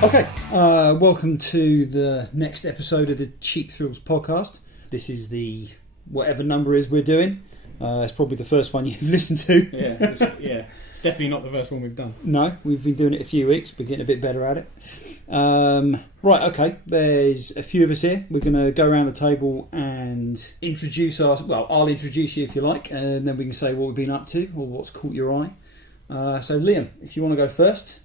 Okay, welcome to the next episode of the Cheap Thrills podcast. This is the whatever number is we're doing. It's probably the first one you've listened to. It's definitely not the first one we've done. No, we've been doing it a few weeks. We're getting a bit better at it. Right, okay. There's a few of us here. We're going to go around the table and introduce our... Well, I'll introduce you if you like, and then we can say what we've been up to or what's caught your eye. So, Liam, if you want to go first,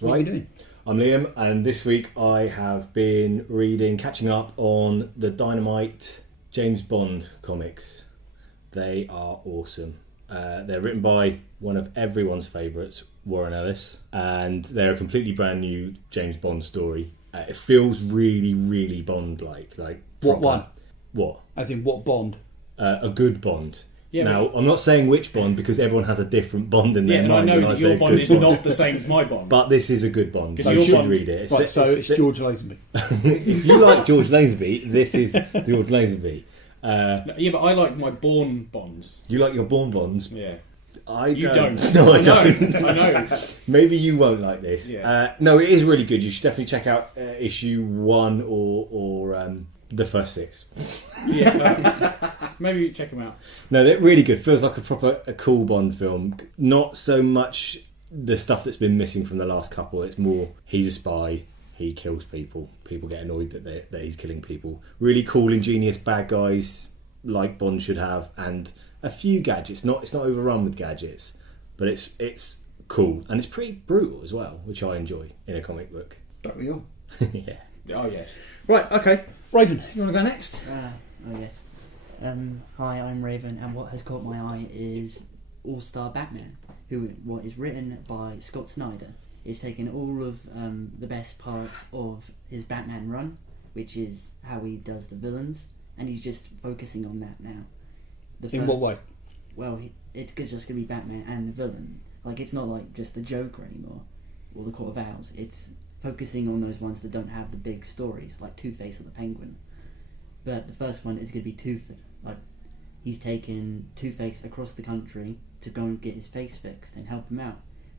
what are you doing? I'm Liam, and this week I have been catching up on the Dynamite James Bond comics. They are awesome. They're written by one of everyone's favourites, Warren Ellis, and they're a completely brand new James Bond story. It feels really, really Bond-like. What one? What? As in what Bond? A good Bond. Yeah, now, I'm not saying which Bond because everyone has a different Bond in their and mind. I know that your Bond is not the same as my Bond. But this is a good Bond, so your you should Bond- read it. Right, so it's George Lazenby. If you like George Lazenby, this is George Lazenby. Yeah, but I like my Bourne Bonds. You like your Bourne Bonds? Yeah. You don't. No, I don't. I know. Maybe you won't like this. Yeah. No, it is really good. You should definitely check out issue 1 or the first 6. Yeah, maybe check them out. No, they're really good. Feels like a cool Bond film. Not so much the stuff that's been missing from the last couple. It's more he's a spy. He kills people. People get annoyed that he's killing people. Really cool, ingenious bad guys like Bond should have, and a few gadgets. It's not overrun with gadgets, but it's cool and it's pretty brutal as well, which I enjoy in a comic book. Don't we all? Yeah. Oh, yes. Right, okay. Raven, you want to go next? Oh yes. Hi, I'm Raven, and what has caught my eye is All-Star Batman, what is written by Scott Snyder. It's taken all of the best parts of his Batman run, which is how he does the villains, and he's just focusing on that now. In what way? Well, it's just going to be Batman and the villain. Like, it's not like just the Joker anymore, or the Court of Owls. It's focusing on those ones that don't have the big stories, like Two-Face or the Penguin. But the first one is going to be Two-Face. Like, he's taken Two-Face across the country to go and get his face fixed and help him out.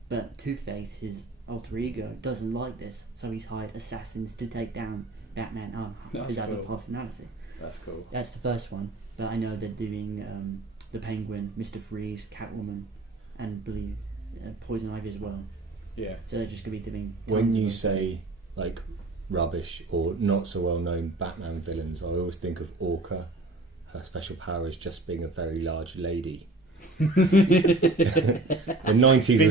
But Two-Face, his alter ego, doesn't like this, so he's hired assassins to take down Batman, his other personality. That's cool. That's the first one. But I know they're doing the Penguin, Mr. Freeze, Catwoman, and believe Poison Ivy as well. Yeah. So they're just going to be doing... When you say like rubbish or not so well known Batman villains, I always think of Orca. Her special power is just being a very large lady. The 90s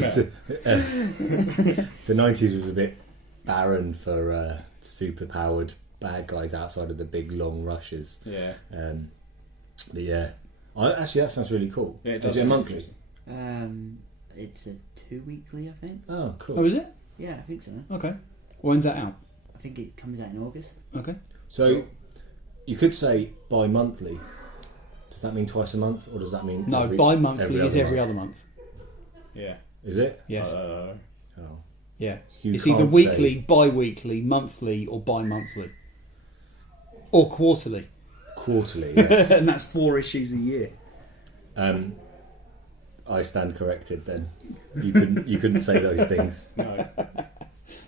was a bit barren for super powered bad guys outside of the big long rushes. Yeah. But yeah, actually that sounds really cool. Yeah, it does. Is it a monthly? It's a 2-weekly, I think. Oh, cool. Oh, is it? Yeah, I think so. Okay. When's that out? I think it comes out in August. Okay. So you could say bi-monthly. Does that mean twice a month, or does that mean No, bi-monthly is every other month. Yeah. Is it? Yes. Oh. Yeah. You It's either can't weekly, say bi-weekly, monthly, or bi-monthly. Or quarterly. quarterly. Yes. And that's 4 issues a year. I stand corrected. Then you couldn't say those things. No.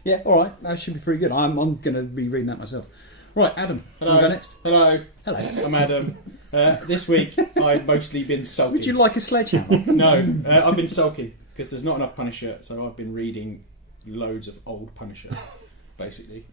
Yeah, all right. That should be pretty good. I'm going to be reading that myself. Right, Adam. Hello. You go next. Hello. Hello. I'm Adam. This week I've mostly been sulking. Would you like a sledgehammer? No, I've been sulking because there's not enough Punisher, so I've been reading loads of old Punisher, basically.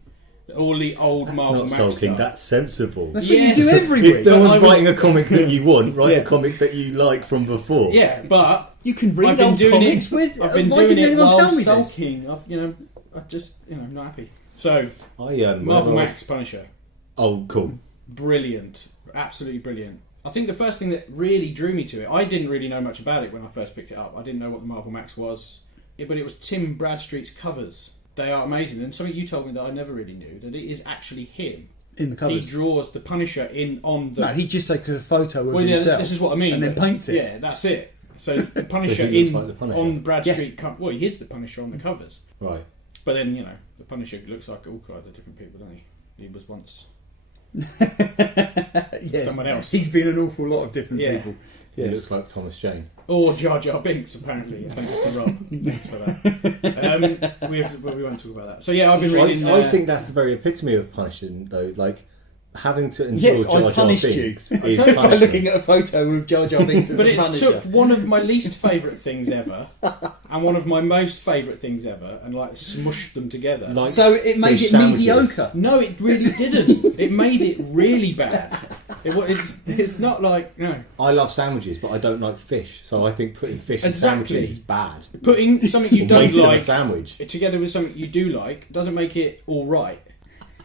All the old That's Marvel not Max sulking. stuff. That's sensible. That's Yes. what you do every If week. no But one's I was- writing a comic that you want, write Yeah. a comic that you like from before. Yeah, but You can read I've been old doing comics it. with. I've been Why doing didn't it anyone while tell me this? sulking. I'm just not happy. So Marvel whenever Max Punisher, Oh, cool. brilliant, absolutely brilliant. I think the first thing that really drew me to it, I didn't really know much about it when I first picked it up. I didn't know what the Marvel Max was, but it was Tim Bradstreet's covers. They are amazing, and something you told me that I never really knew, that it is actually him. In the covers. He draws the Punisher on the... No, he just takes a photo of Well, yeah, himself. this is what I mean. And then paints it. Yeah, that's it. So the Punisher he looks like the Punisher. on Bradstreet... Yes. Well, he is the Punisher on the covers. Right. But then, the Punisher looks like all kinds of different people, doesn't he? He was once Yes. someone else. He's been an awful lot of different people. He Yes. looks like Thomas Jane. Or Jar Jar Binks, apparently. Thanks to Rob. Thanks for that. We won't talk about that. So yeah, I've been reading. I think that's the very epitome of punishing, though. Like having to endure Yes, Jar I Jar punished Binks you is by punishment. looking at a photo with Jar Jar Binks as but the it Punisher. took one of my least favourite things ever and one of my most favourite things ever and like smushed them together. Like So it made fish it sandwiches. mediocre. No, it really didn't. It made it really bad. It's not like no. I love sandwiches, but I don't like fish. So I think putting fish in Exactly. sandwiches is bad. Putting something you don't Wasting a like sandwich. together with something you do like doesn't make it all right.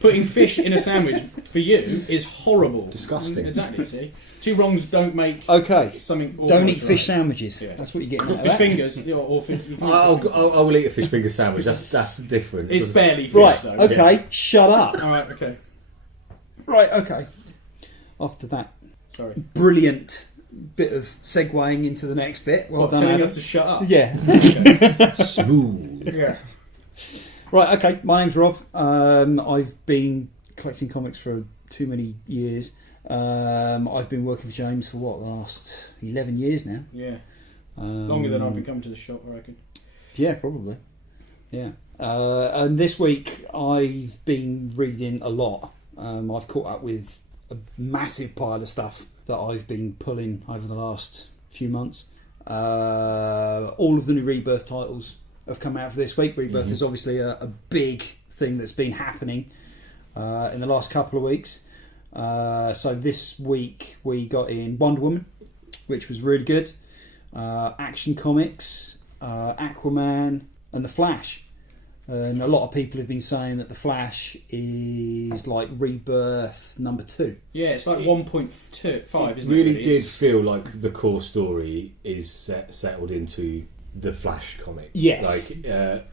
Putting fish in a sandwich for you is horrible. Disgusting. Exactly. See, two wrongs don't make Okay, something. don't almost eat fish right. sandwiches. Yeah. That's what you're getting at. Fish that. fingers or fish. You can eat I fish fingers. will eat a fish finger sandwich. That's different. It It's doesn't- barely fish Right, though. okay, shut up. All right. Okay. Right, okay. After that Sorry. brilliant bit of segueing into the next bit. Well What, done, telling Adam. us to shut up. Yeah. smooth. Yeah. Right, okay, my name's Rob. I've been collecting comics for too many years. I've been working for James for the last 11 years now. Yeah. Longer than I've been coming to the shop, I reckon. Yeah, probably. Yeah. And this week I've been reading a lot. I've caught up with a massive pile of stuff that I've been pulling over the last few months. All of the new Rebirth titles have come out for this week. Rebirth is obviously a big thing that's been happening in the last couple of weeks. So this week we got in Wonder Woman, which was really good. Action Comics, Aquaman, and The Flash. And a lot of people have been saying that The Flash is like Rebirth number 2. Yeah, it's like 1.5, It isn't it? really did It's- feel like the core story is settled into the Flash comic. Yes. Like,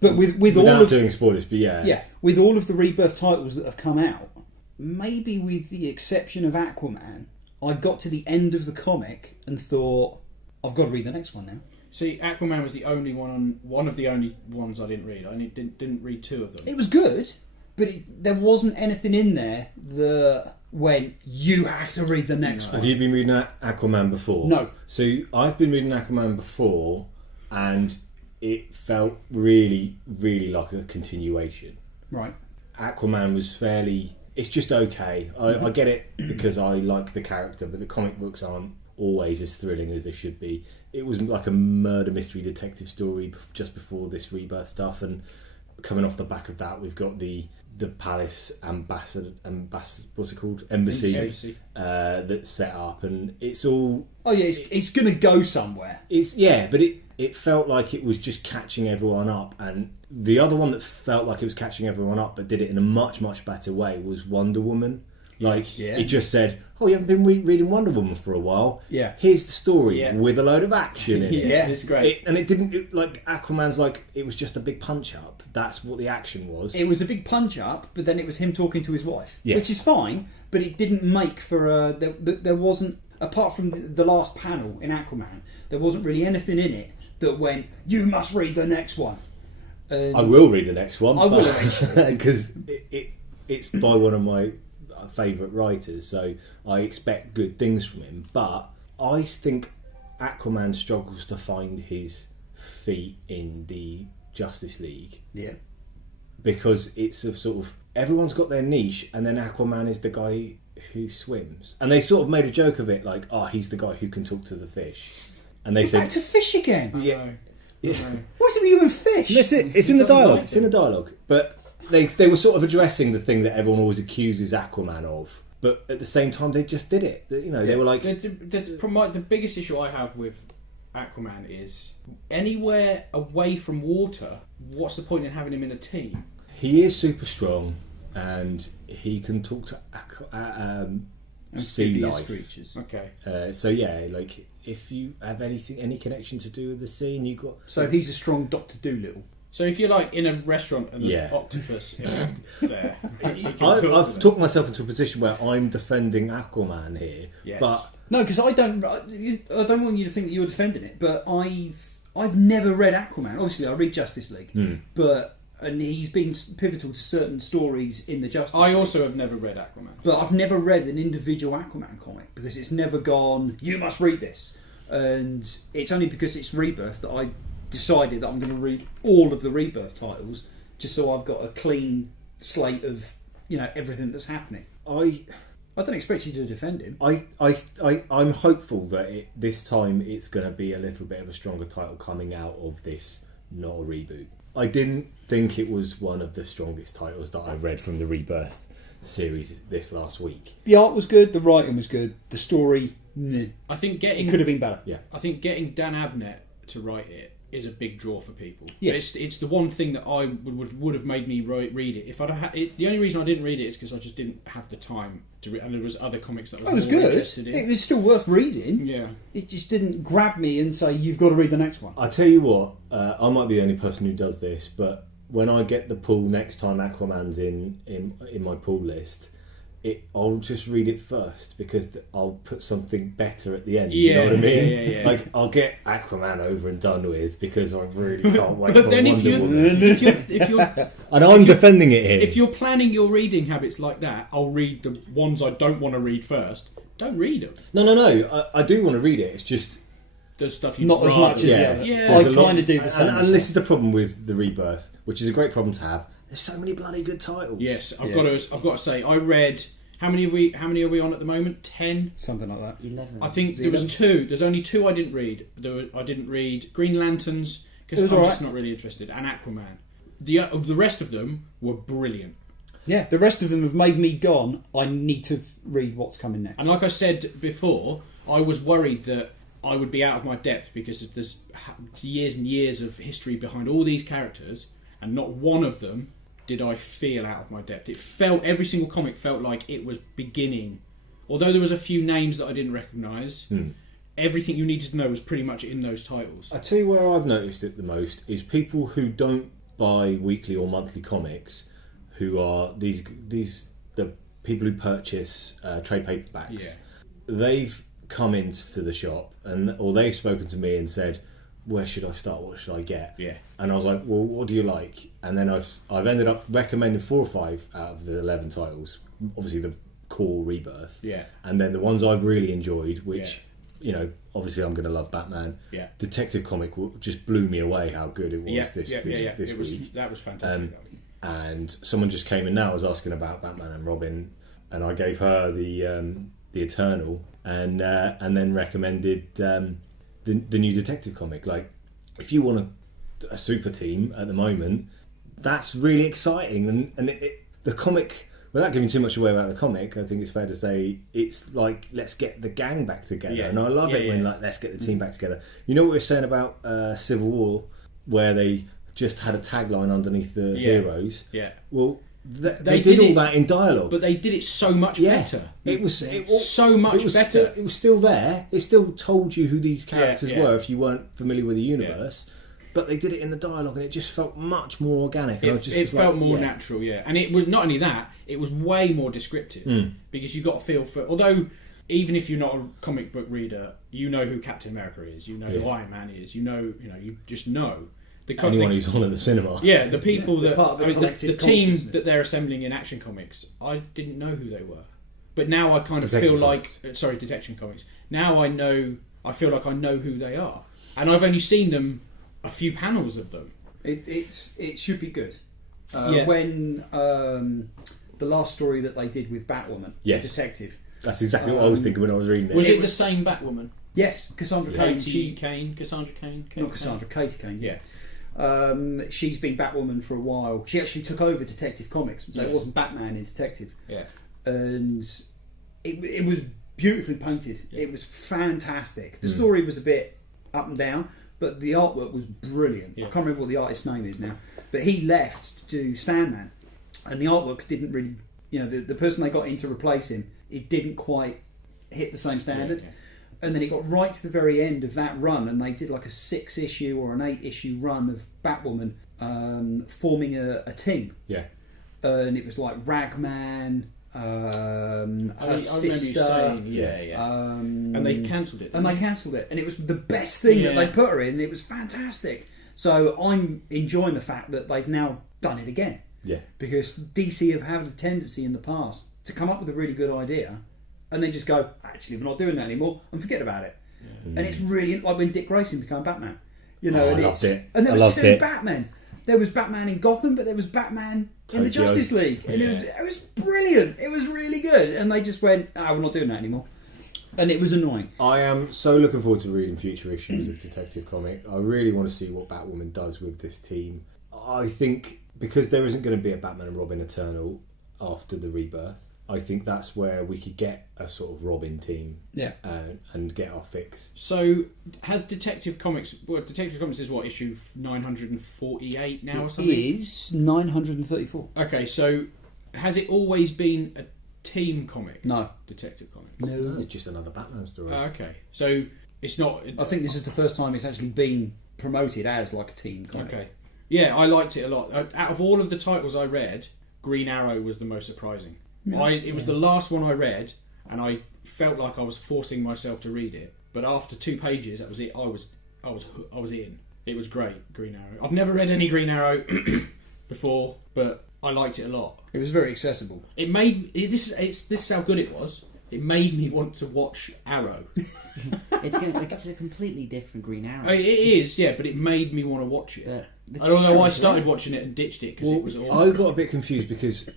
But with without all of doing spoilers, but yeah. with all of the Rebirth titles that have come out, maybe with the exception of Aquaman, I got to the end of the comic and thought, I've got to read the next one now. See, Aquaman was the only one of the only ones I didn't read. I didn't read two of them. It was good, but there wasn't anything in there that went, you have to read the next Have one. you been reading Aquaman before? No. So I've been reading Aquaman before, and it felt really, really like a continuation. Right. Aquaman was fairly... It's just okay. I get it because I like the character, but the comic books aren't always as thrilling as they should be. It was like a murder mystery detective story just before this Rebirth stuff, and coming off the back of that, we've got the palace ambassador, what's it called? Embassy. That's set up, and it's all... Oh yeah, it's going to go somewhere. But it felt like it was just catching everyone up, and the other one that felt like it was catching everyone up but did it in a much, much better way was Wonder Woman. Like, Yeah. it just said, oh, you haven't been reading Wonder Woman for a while. Yeah. Here's the story Yeah. with a load of action in it. Yeah. It's great. Like, Aquaman's like, it was just a big punch-up. That's what the action was. It was a big punch up, but then it was him talking to his wife, Yes. which is fine. But it didn't make for there wasn't, apart from the last panel in Aquaman, there wasn't really anything in it that went, you must read the next one. And I will read the next one. I will eventually. Because it's by one of my favourite writers, so I expect good things from him. But I think Aquaman struggles to find his feet in the Justice League Yeah. because it's a sort of... Everyone's got their niche, and then Aquaman is the guy who swims. And they sort of made a joke of it, like, oh, he's the guy who can talk to the fish. And they Back said... to fish again. Yeah. No. What's it with you and fish? It's in the doesn't dialogue. like It's in the dialogue. But they were sort of addressing the thing that everyone always accuses Aquaman of. But at the same time, they just did it. You know, they were like... The biggest issue I have with Aquaman is anywhere away from water, what's the point in having him in a team? He is super strong, and he can talk to sea Amphibious life. creatures. Okay. So yeah, like if you have any connection to do with the sea, and you got... So he's a strong Dr. Dolittle. So if you're like in a restaurant and there's Yeah. an octopus there, you can talk to I've them. talked myself into a position where I'm defending Aquaman here, Yes. but No, because I don't want you to think that you're defending it, but I've never read Aquaman. Obviously, I read Justice League, but and he's been pivotal to certain stories in the Justice I League. also have never read Aquaman. But I've never read an individual Aquaman comic because it's never gone, you must read this. And it's only because it's Rebirth that I decided that I'm going to read all of the Rebirth titles just so I've got a clean slate of, everything that's happening. I don't expect you to defend him. I'm hopeful that this time it's going to be a little bit of a stronger title coming out of this, not a reboot. I didn't think it was one of the strongest titles that I read from the Rebirth series this last week. The art was good, the writing was good, the story, I think it could have been better. Yeah. I think getting Dan Abnett to write it is a big draw for people. Yes. It's the one thing that I would have made me read it. If I'd had it, the only reason I didn't read it is because I just didn't have the time to read, and there was other comics that I was, It was more good. interested in. It was still worth reading. Yeah. It just didn't grab me and say, you've got to read the next one. I tell you what, I might be the only person who does this, but when I get the pull next time Aquaman's in my pull list, I'll just read it first because I'll put something better at the end. Yeah, you know what I mean? yeah. Like I'll get Aquaman over and done with because I really can't wait But for then Wonder Woman. if you're And I'm defending it here. if you're planning your reading habits like that, I'll read the ones I don't want to read first. Don't read them. No. I do want to read it. It's just There's stuff you Not as much as the Yeah. other. Yeah. I there's a lot- kind of do the same. And this is the problem with the Rebirth, which is a great problem to have. There's so many bloody good titles. Yes, I've Yeah. got to say, I read. How many are we on at the moment? 10. Something like that. 11. I think Is it there was 11? two. There's only two I didn't read. I didn't read Green Lanterns It because was I'm alright. just not really interested, and Aquaman. The rest of them were brilliant. Yeah, the rest of them have made me gone, I need to read what's coming next. And like I said before, I was worried that I would be out of my depth because there's years and years of history behind all these characters, and not one of them did I feel out of my depth. It felt, every single comic felt like it was beginning. Although there was a few names that I didn't recognise, everything you needed to know was pretty much in those titles. I tell you where I've noticed it the most is people who don't buy weekly or monthly comics, who are the people who purchase trade paperbacks. They've come into the shop or they've spoken to me and said, where should I start? What should I get? Yeah. And I was like, well, what do you like? And then I've ended up recommending 4 or 5 out of the 11 titles. Obviously the core Rebirth. Yeah. And then the ones I've really enjoyed, which obviously I'm going to love Batman. Yeah. Detective Comic just blew me away how good it was this It was, week. that was fantastic. And someone just came in now, was asking about Batman and Robin, and I gave her the Eternal, and then recommended the new Detective Comic. Like, if you want a super team at the moment, that's really exciting, and the comic. Without giving too much away about the comic, I think it's fair to say it's like, let's get the gang back together. Yeah. And I love it when let's get the team back together. You know what we were saying about Civil War, where they just had a tagline underneath the heroes? Yeah. Well, they did all that in dialogue. But they did it so much better. It was so much better. It was still there. It still told you who these characters Yeah. were if you weren't familiar with the universe. But they did it in the dialogue, and it just felt much more organic. It felt more natural, and it was not only that; it was way more descriptive because you got a feel for. Although, even if you're not a comic book reader, you know who Captain America is, you know who Iron Man is, you just know anyone who's on at the cinema. Yeah, the people that part of the collective the team consciousness. that they're assembling in Action Comics, I didn't know who they were, but now I kind of Detective feel Comics. like Detection Comics. Now I know. I feel like I know who they are, and I've only seen them. A few panels of them. It should be good. Yeah. When the last story that they did with Batwoman, Yes. the detective. That's exactly what I was thinking when I was reading it. Was it the same Batwoman? Yes, Cassandra Cain. Cassandra Cain. Not Cassandra, Katie Cain. Yeah. She's been Batwoman for a while. She actually took over Detective Comics, so it wasn't Batman in Detective. Yeah. And it was beautifully painted. Yeah. It was fantastic. The story was a bit up and down, but the artwork was brilliant. Yeah. I can't remember what the artist's name is now, but he left to do Sandman, and the artwork didn't really, the person they got in to replace him, it didn't quite hit the same standard. Yeah. And then it got right to the very end of that run, and they did like a 6-issue or an 8-issue run of Batwoman forming a team. Yeah. And it was like Ragman, her I remember sister. you saying, and they cancelled it. And they cancelled it, and it was the best thing that they put her in. And it was fantastic. So I'm enjoying the fact that they've now done it again. Yeah. Because DC have had a tendency in the past to come up with a really good idea and then just go, actually, we're not doing that anymore, and forget about it. And it's really like when Dick Grayson became Batman. You know, I loved it. And there was loved two it. Batmen. There was Batman in Gotham, but there was Batman in the Tokyo. Justice League. And it was brilliant. It was really good. And they just went, we're not doing that anymore. And it was annoying. I am so looking forward to reading future issues of Detective Comic. I really want to see what Batwoman does with this team. I think because there isn't going to be a Batman and Robin Eternal after the Rebirth, I think that's where we could get a sort of Robin team, and get our fix. So, has Detective Comics... Well, Detective Comics is what, issue 948 now or something? It is 934. Okay, so has it always been a team comic? No. Detective Comics? No, it's just another Batman story. Okay, so it's not... I think this is the first time it's actually been promoted as like a team comic. Okay. Yeah, I liked it a lot. Out of all of the titles I read, Green Arrow was the most surprising. Yeah. It was the last one I read, and I felt like I was forcing myself to read it. But after 2 pages, that was it. I was in. It was great, Green Arrow. I've never read any Green Arrow before, but I liked it a lot. It was very accessible. It made this is how good it was. It made me want to watch Arrow. It's a completely different Green Arrow. It is, yeah, but it made me want to watch it. Although I started watching it and ditched it because it was all. I got a bit confused because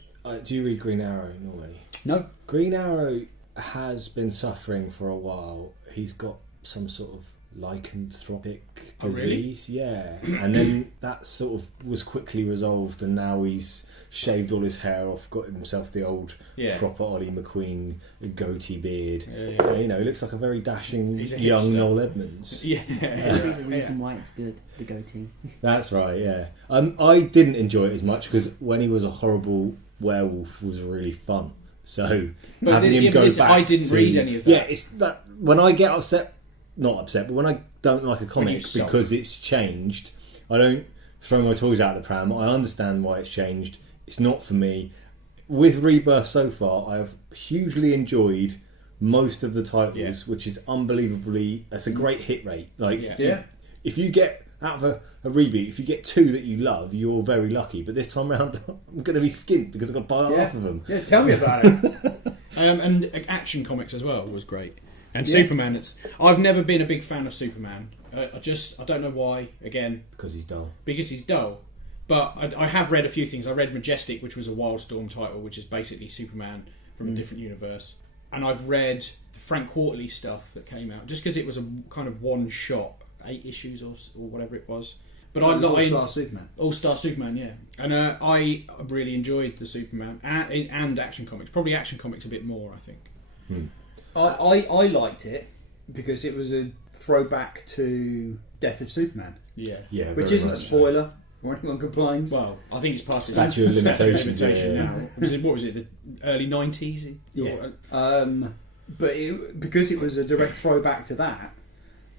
do you read Green Arrow normally? No. Green Arrow has been suffering for a while. He's got some sort of lycanthropic disease. Really? Yeah. And then that sort of was quickly resolved, and now he's shaved all his hair off, got himself the old proper Ollie McQueen goatee beard. He looks like a very dashing young Noel Edmonds. There's a reason why it's good, the goatee. That's right, yeah. I didn't enjoy it as much because when he was a horrible werewolf was really fun. So having him go back, I didn't read any of that. Yeah, it's that when I get not upset, but when I don't like a comic because it's changed, I don't throw my toys out of the pram. I understand why it's changed. It's not for me. With Rebirth so far, I have hugely enjoyed most of the titles, which is unbelievably. That's a great hit rate. If you get out of a reboot, if you get 2 that you love, you're very lucky. But this time around, I'm going to be skint because I've got to buy half of them. Yeah, tell me about it. And Action Comics as well was great. And Superman. I've never been a big fan of Superman. I don't know why. Again, Because he's dull. But I have read a few things. I read Majestic, which was a Wildstorm title, which is basically Superman from a different universe. And I've read the Frank Quarterly stuff that came out, just because it was a kind of one shot, 8 issues or whatever it was. But All-Star Superman. All-Star Superman, yeah. And I really enjoyed the Superman and Action Comics. Probably Action Comics a bit more, I think. I liked it because it was a throwback to Death of Superman. Yeah. Which isn't a spoiler. Or anyone complains. Well, I think it's past Statute of limitation now. What was it? The early 90s? Yeah. But because it was a direct throwback to that,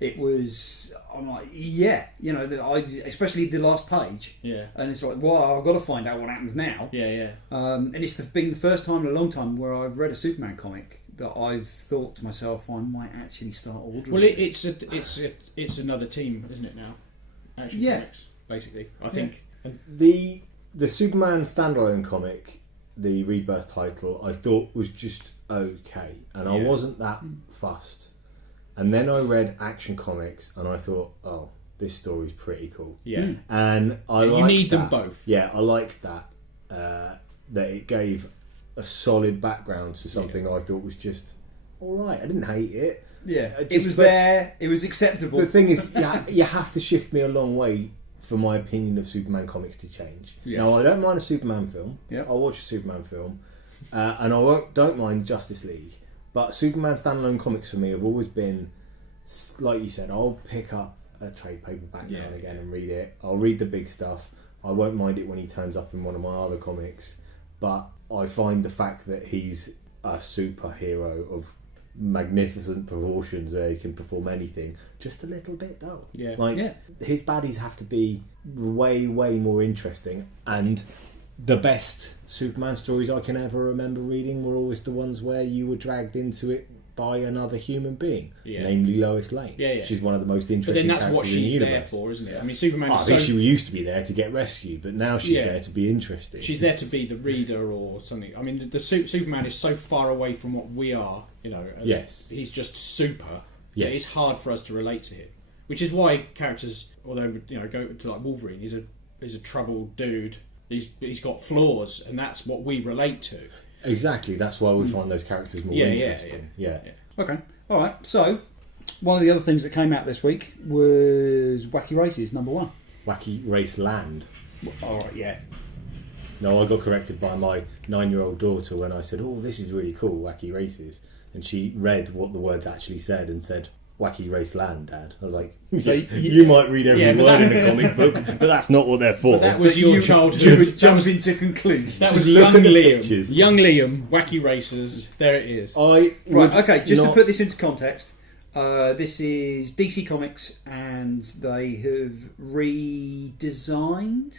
it was. I'm like, especially the last page. Yeah. And it's like, well, I've got to find out what happens now. Yeah. And it's been the first time in a long time where I've read a Superman comic that I've thought to myself, I might actually start ordering. Well, it's another team, isn't it now? Action Comics. Basically, I think the Superman standalone comic, the Rebirth title, I thought was just okay, and I wasn't that fussed. And then I read Action Comics, and I thought, oh, this story's pretty cool. Yeah, and you need them both. Yeah, I liked that. That it gave a solid background to something I thought was just all right. I didn't hate it. Yeah, it was there. It was acceptable. The thing is, you have to shift me a long way for my opinion of Superman comics to change. Yes. Now, I don't mind a Superman film. Yep. I'll watch a Superman film. And I don't mind Justice League. But Superman standalone comics for me have always been, like you said, I'll pick up a trade paperback now and again and read it. I'll read the big stuff. I won't mind it when he turns up in one of my other comics. But I find the fact that he's a superhero of magnificent proportions where he can perform anything just a little bit dull. His baddies have to be way more interesting, and the best Superman stories I can ever remember reading were always the ones where you were dragged into it by another human being, Yeah. namely Lois Lane. Yeah. She's one of the most But interesting then that's what characters in the she's there universe. for, isn't it? I mean, Superman I is think so... she used to be there to get rescued, but now she's Yeah. there to be interesting. She's there to be the reader or something. I mean, Superman is so far away from what we are, as Yes. he's just super. Yes. That it's hard for us to relate to him. Which is why characters, although go to like Wolverine, he's a troubled dude. He's got flaws, and that's what we relate to. Exactly. That's why we find those characters more interesting. Yeah. Okay. All right. So, one of the other things that came out this week was Wacky Races #1. Wacky Race Land. All right. Yeah. No, I got corrected by my 9-year-old daughter when I said, "Oh, this is really cool, Wacky Races," and she read what the words actually said and said, "Wacky Race Land, Dad." I was like, So you might read every but word that- in a comic book, but that's not what they're for. But that was your childhood. You would jump into conclusions. That Just was look young at the Liam. pictures. Young Liam, Wacky Racers. There it is. I Right. would Okay. Just to not- put this into context, this is DC Comics, and they have reimagined.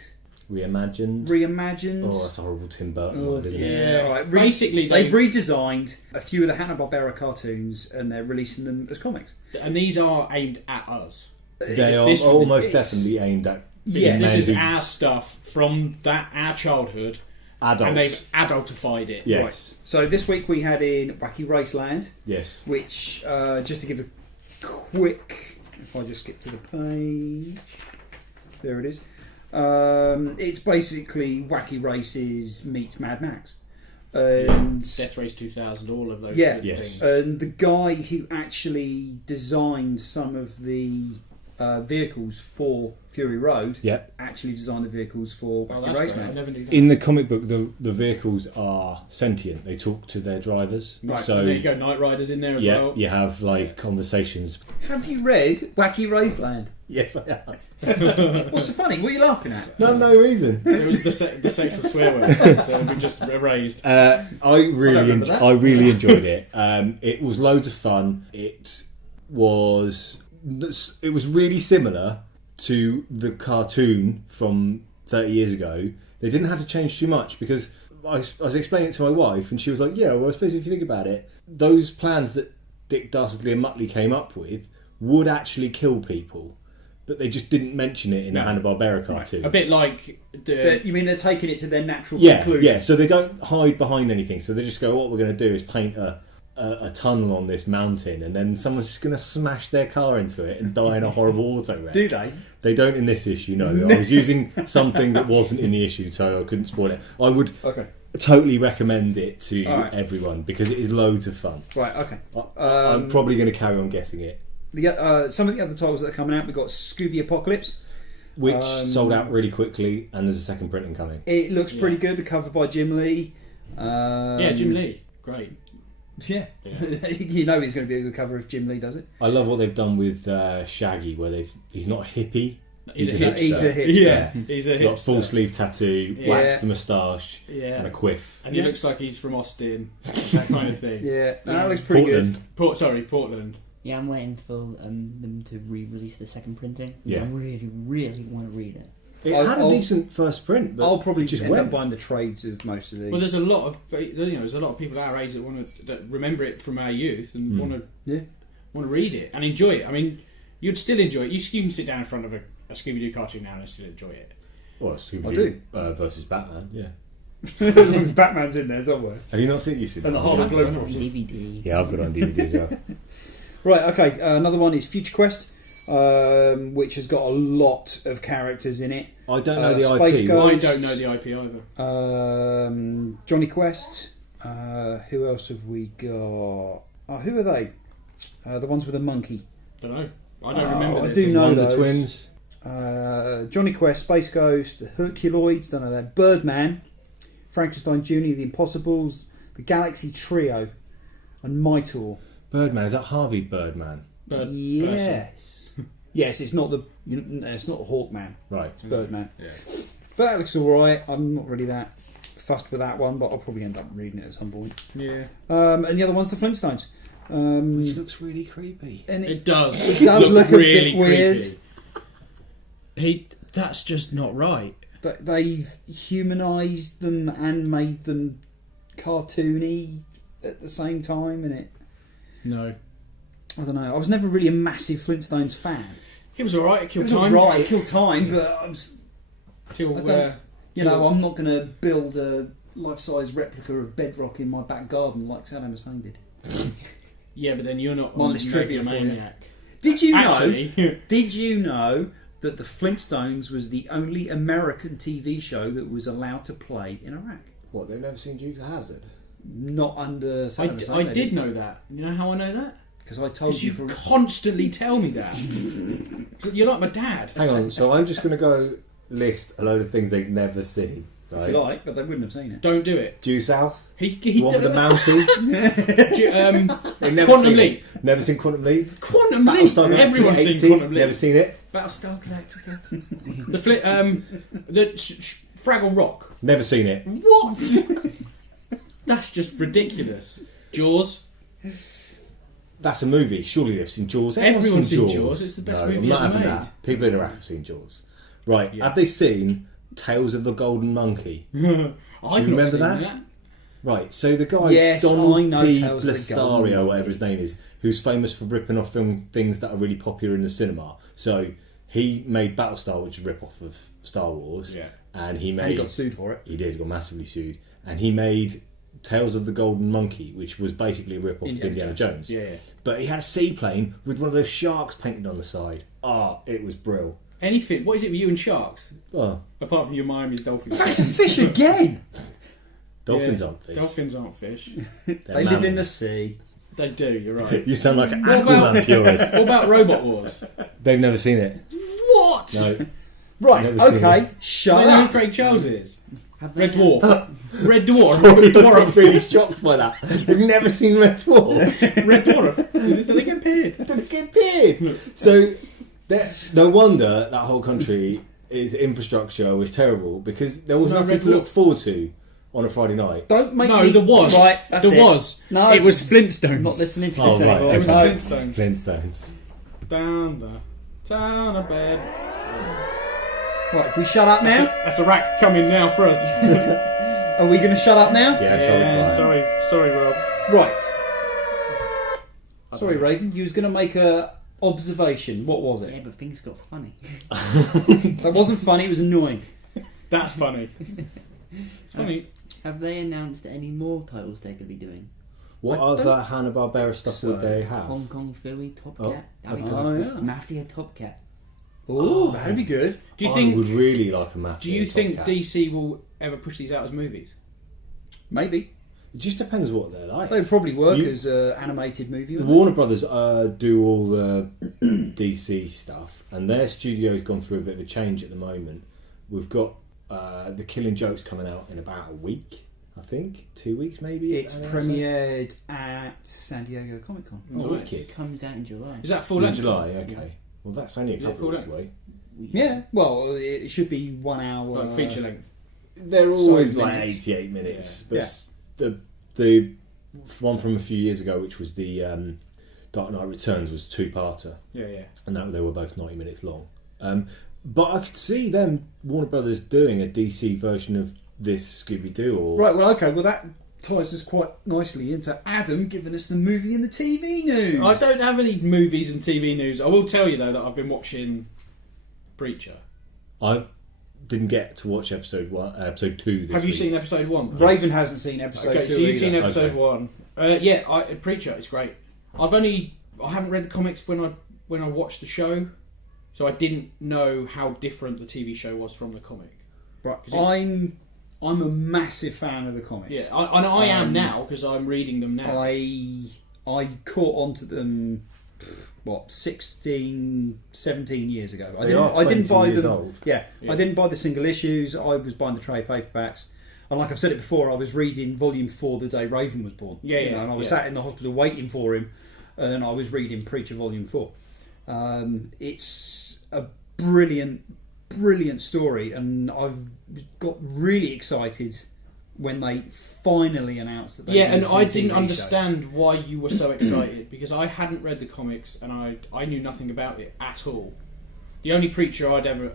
Oh, that's a horrible Tim Burton Oh, word, isn't it? Yeah. Right. Basically, they've redesigned a few of the Hanna-Barbera cartoons, and they're releasing them as comics. And these are aimed at us. They are this- almost it's- definitely aimed at Yeah. This is amazing our stuff from our childhood, adults. and they've adultified it. Yes. So this week we had in Wacky Raceland, Yes. which, just to give a quick, if I just skip to the page, there it is. It's basically Wacky Races meets Mad Max. And Death Race 2000, all of those Yeah. Yes. things. And the guy who actually designed some of the vehicles for Fury Road Yep. actually designed the vehicles for Oh, Wacky that's great. I Raceland. never knew that. In the comic book, the vehicles are sentient. They talk to their drivers. Right, So and there you go, Night Riders in there as yeah, well. you have like conversations. Have you read Wacky Raceland? Yes, I have. What's so funny? What are you laughing at? No reason. It was the sexual swear word that we just erased. I remember that. really enjoyed it. It was loads of fun. It was really similar to the cartoon from 30 years ago. They didn't have to change too much because I was explaining it to my wife, and she was like, "Yeah, well, I suppose if you think about it, those plans that Dick Dastardly and Muttley came up with would actually kill people." But they just didn't mention it in the Hanna-Barbera cartoon. A bit like You mean they're taking it to their natural Yeah, conclusion? yeah. So they don't hide behind anything. So they just go, what we're going to do is paint a tunnel on this mountain, and then someone's just going to smash their car into it and die in a horrible auto wreck. Do they? They don't in this issue, no. I was using something that wasn't in the issue, so I couldn't spoil it. I would Okay. totally recommend it to Alright. everyone because it is loads of fun. Right, okay. I'm probably going to carry on guessing it. Some of the other titles that are coming out, we've got Scooby Apocalypse. Which sold out really quickly, and there's a second printing coming. It looks pretty good. The cover by Jim Lee. yeah, Jim Lee, great. Yeah. Yeah. You know it's going to be a good cover if Jim Lee does it. I love what they've done with Shaggy, where he's not a hippie. He's a hipster. He's a hipster. Yeah, he's a He's got a full hipster. sleeve tattoo, Yeah. waxed moustache, Yeah, and a quiff. and he looks like he's from Austin, that kind of thing. Yeah, that looks pretty Portland. Portland. Yeah, I'm waiting for them to re-release the second printing. Yeah. I really, really want to read it. It I'll- had a I'll- decent first print, but I'll probably just end went. up buying the trades of most of these. Well, there's a lot of there's a lot of people our age that remember it from our youth and want to read it and enjoy it. I mean, you'd still enjoy it. You can sit down in front of a Scooby Doo cartoon now and still enjoy it. Well, Scooby I do. Versus Batman, yeah. As long as Batman's in there somewhere. Have you not seen you seen And the that? Harlem I've got it on Globetrotters. DVD. Yeah, I've got it on DVD as well. Right, okay. Another one is Future Quest, which has got a lot of characters in it. I don't know the Space IP. Ghost. I don't know the IP either. Johnny Quest. Who else have we got? Who are they? The ones with the monkey. Don't know. I don't remember. I this. do know Wonder those. Twins. Johnny Quest, Space Ghost, the Herculoids, don't know that. Birdman, Frankenstein Jr., the Impossibles, the Galaxy Trio, and Mytor. Birdman, is that Harvey Birdman? Yes. Yes, it's not the Hawkman. Right. It's Birdman. Yeah. But that looks alright. I'm not really that fussed with that one, but I'll probably end up reading it at some point. Yeah. And the other one's the Flintstones. Which looks really creepy. And It does. It does look a bit weird. That's just not right. But they've humanised them and made them cartoony at the same time, and No. I don't know. I was never really a massive Flintstones fan. It was alright, it It killed was time. alright, it killed time, but I was, Till, I don't- I'm not going to build a life-size replica of Bedrock in my back garden like Saddam Hussein did. yeah, but then you're not Mindless a trivia for you. maniac. Did you know? Actually, Did you know that the Flintstones was the only American TV show that was allowed to play in Iraq? What, they've never seen Dukes of Hazzard? Not under Saddam Hussein. I did know that. You know how I know that? Because I told Because you. you constantly tell me that. You're like my dad. Hang on, so I'm just going to go list a load of things they've never seen. If Right? you like, but they wouldn't have seen it. Don't do it. Due South, He What with the Mountie. Quantum seen Leap. It. Never seen Quantum Leap. Quantum Leap. Battlestar Everyone's seen 1980, Quantum Leap. Never seen it. Battlestar Galactica. the Fraggle Rock. Never seen it. What? That's just ridiculous. Jaws. That's a movie. Surely they've seen Jaws. Everyone's seen Jaws. It's the best No, movie I'm not ever having made. that. People in Iraq have seen Jaws. Right. Yeah. Have they seen Tales of the Golden Monkey? I've you not remember seen that? Right. So the guy Yes, Don I know P. Tales of the Golden Blesario, Monkey. whatever his name is, who's famous for ripping off things that are really popular in the cinema. So he made Battlestar, which is a rip-off of Star Wars. Yeah. And he made. And he got sued for it. He did. Got massively sued. And he made Tales of the Golden Monkey, which was basically a rip-off of Indiana Jones. Yeah, yeah. But he had a seaplane with one of those sharks painted on the side. It was brill. Anything. What is it with you and sharks? Oh, Apart from your Miami's dolphins. That's a fish again! dolphins Yeah, aren't fish. Dolphins aren't fish. They're They live in the mammals. sea. They do, you're right. You sound like an What about- Aquaman purist. What about Robot Wars? They've never seen it. What? No. Right, Never seen okay, it. shut Do you know who up. Craig Charles is? Have they Red Dwarf. Red Dwarf. Sorry, Red I'm Dwarf. really shocked by that. You've never seen Red Dwarf. Red Dwarf. Do they get paid? Did it get paid? So, no wonder that whole country, its infrastructure was terrible because there was No, nothing Red to look Dwarf. forward to on a Friday night. Don't make No, me... there was. Right, that's there it. was. No. It was Flintstones. I'm not listening to Oh, this right, anymore. It was okay. the Flintstones. Flintstones. Down the town of bed. Right, if we shut up now? That's a rack coming now for us. Are we going to shut up now? Yeah, sorry, Rob. Right. Sorry, Raven, you was going to make a observation. What was Yeah, it? but things got funny. That wasn't funny, it was annoying. That's funny. It's funny. Have they announced any more titles they could be doing? What I other don't- Hanna-Barbera stuff would So, they have? Hong Kong Philly Top Oh, Cat. That'd be okay. cool. Oh, yeah. Mafia Top Cat. Oh, that'd be good. Do you I think? would really like a mafia. Do you think Tomcat. DC will ever push these out as movies? Maybe. It just depends what they're like. They'd probably work You- as an animated movie. The wouldn't Warner Brothers do all the DC stuff, and their studio's gone through a bit of a change at the moment. We've got the Killing Joke's coming out in about a week, I think, 2 weeks maybe. they? It's premiered at San Diego Comic Con. Oh, Nice. wicked. It comes out in July. Is that full In length? July, okay. Well, that's only a Is it couple of full weeks away. Yeah, well, it should be 1 hour. Like feature length. They're Sorry, always like minutes. 88 minutes, Yeah. but the one from a few years ago, which was the Dark Knight Returns, was two-parter, Yeah, yeah. and they were both 90 minutes long. But I could see them, Warner Brothers, doing a DC version of this Scooby-Doo. Or Right, well, okay, well, that ties us quite nicely into Adam giving us the movie and the TV news. I don't have any movies and TV news. I will tell you though that I've been watching Preacher. I didn't get to watch episode 2 this Have you week. seen episode 1? Raven hasn't seen episode Okay, 2 so you've either. seen episode Okay. 1. Yeah, Preacher. It's great. I haven't read the comics when I watched the show, so I didn't know how different the TV show was from the comic. Right, 'Cause I'm a massive fan of the comics. Yeah, I am now because I'm reading them now. I caught onto them, 16, 17 years ago. I They are didn't 20 buy years them. old. Yeah, Yeah. I didn't buy the single issues. I was buying the trade paperbacks. And like I've said it before, I was reading Volume 4 the day Raven was born. Yeah, You yeah, know, and I was yeah. sat in the hospital waiting for him, and I was reading Preacher Volume 4. It's a brilliant story, and I've got really excited when they finally announced that they Yeah, were and making a I TV didn't show. understand why you were so excited because I hadn't read the comics and I knew nothing about it at all. The only Preacher I'd ever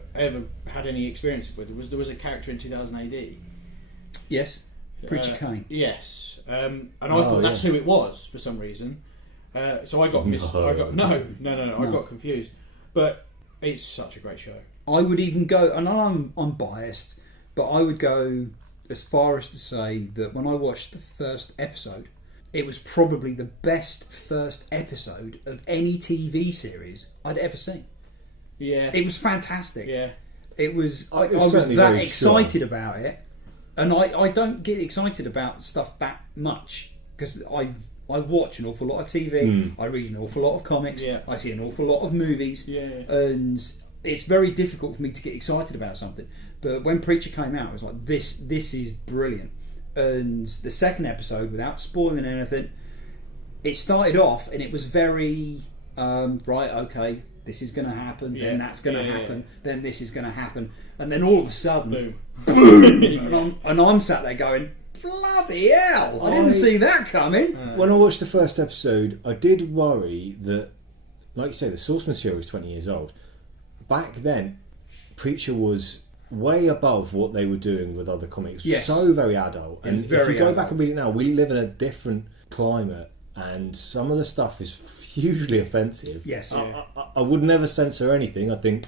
had any experience with was there was a character in 2000 AD. Yes, Preacher Kane. Yes, and I Oh, thought that's yeah. who it was for some reason. So I got I No. got confused. But it's such a great show. I would even go, and I'm biased, but I would go as far as to say that when I watched the first episode, it was probably the best first episode of any TV series I'd ever seen. Yeah. It was fantastic. Yeah. It was. I It was was certainly that very excited about it, and I don't get excited about stuff that much because I watch an awful lot of TV. I read an awful lot of comics. Yeah. I see an awful lot of movies. Yeah. And it's very difficult for me to get excited about something. But when Preacher came out, I was like, this is brilliant. And the second episode, without spoiling anything, it started off and it was very right. Okay, this is going to happen. Yeah. Then that's going to Yeah, happen. Then this is going to happen. And then all of a sudden, Boom. and I'm sat there going, bloody hell! I didn't see that coming. When I watched the first episode, I did worry that, like you say, the source material was 20 years old. Back then, Preacher was way above what they were doing with other comics. Yes. So very adult. And Very if you go adult. back and read it now, we live in a different climate, and some of the stuff is hugely offensive. Yes. I would never censor anything. I think,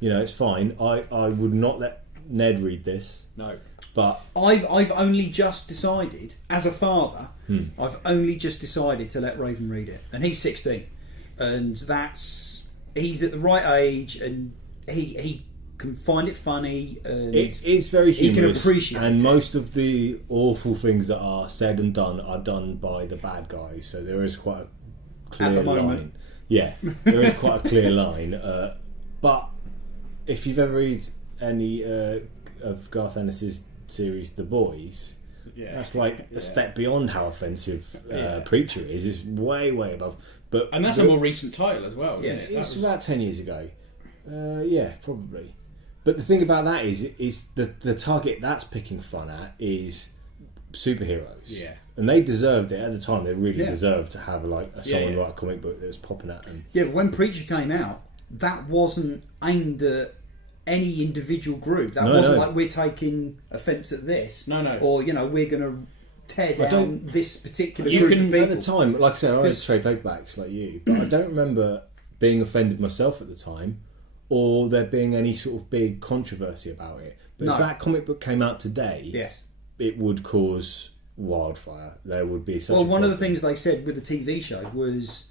it's fine. I would not let Ned read this. No. But I've only just decided, as a father, I've only just decided to let Raven read it, and he's 16, and he's at the right age, and he can find it funny, and it's very he can humorous, appreciate and it. most of the awful things that are said and done are done by the bad guys. So there is quite a clear At the moment. line. Yeah, there is quite a clear line. But if you've ever read any of Garth Ennis's series, The Boys, that's like a step beyond how offensive Preacher is. It's way above. And that's a more recent title as well, isn't it? It's about 10 years ago. Yeah, probably. But the thing about that is the target that's picking fun at is superheroes. Yeah. And they deserved it at the time. They really Yeah. deserved to have someone Yeah. write a comic book that was popping at them. Yeah, but when Preacher came out, that wasn't aimed at any individual group. That wasn't like we're taking offence at this. No. Or we're going to tear down don't- this particular You group can- of people. At the time, like I said, I read 'Cause- trade paperbacks like you, but I don't remember being offended myself at the time, or there being any sort of big controversy about it. But No. if that comic book came out today, Yes. it would cause wildfire. There would be such. Well, a one of the problem. things they said with the TV show was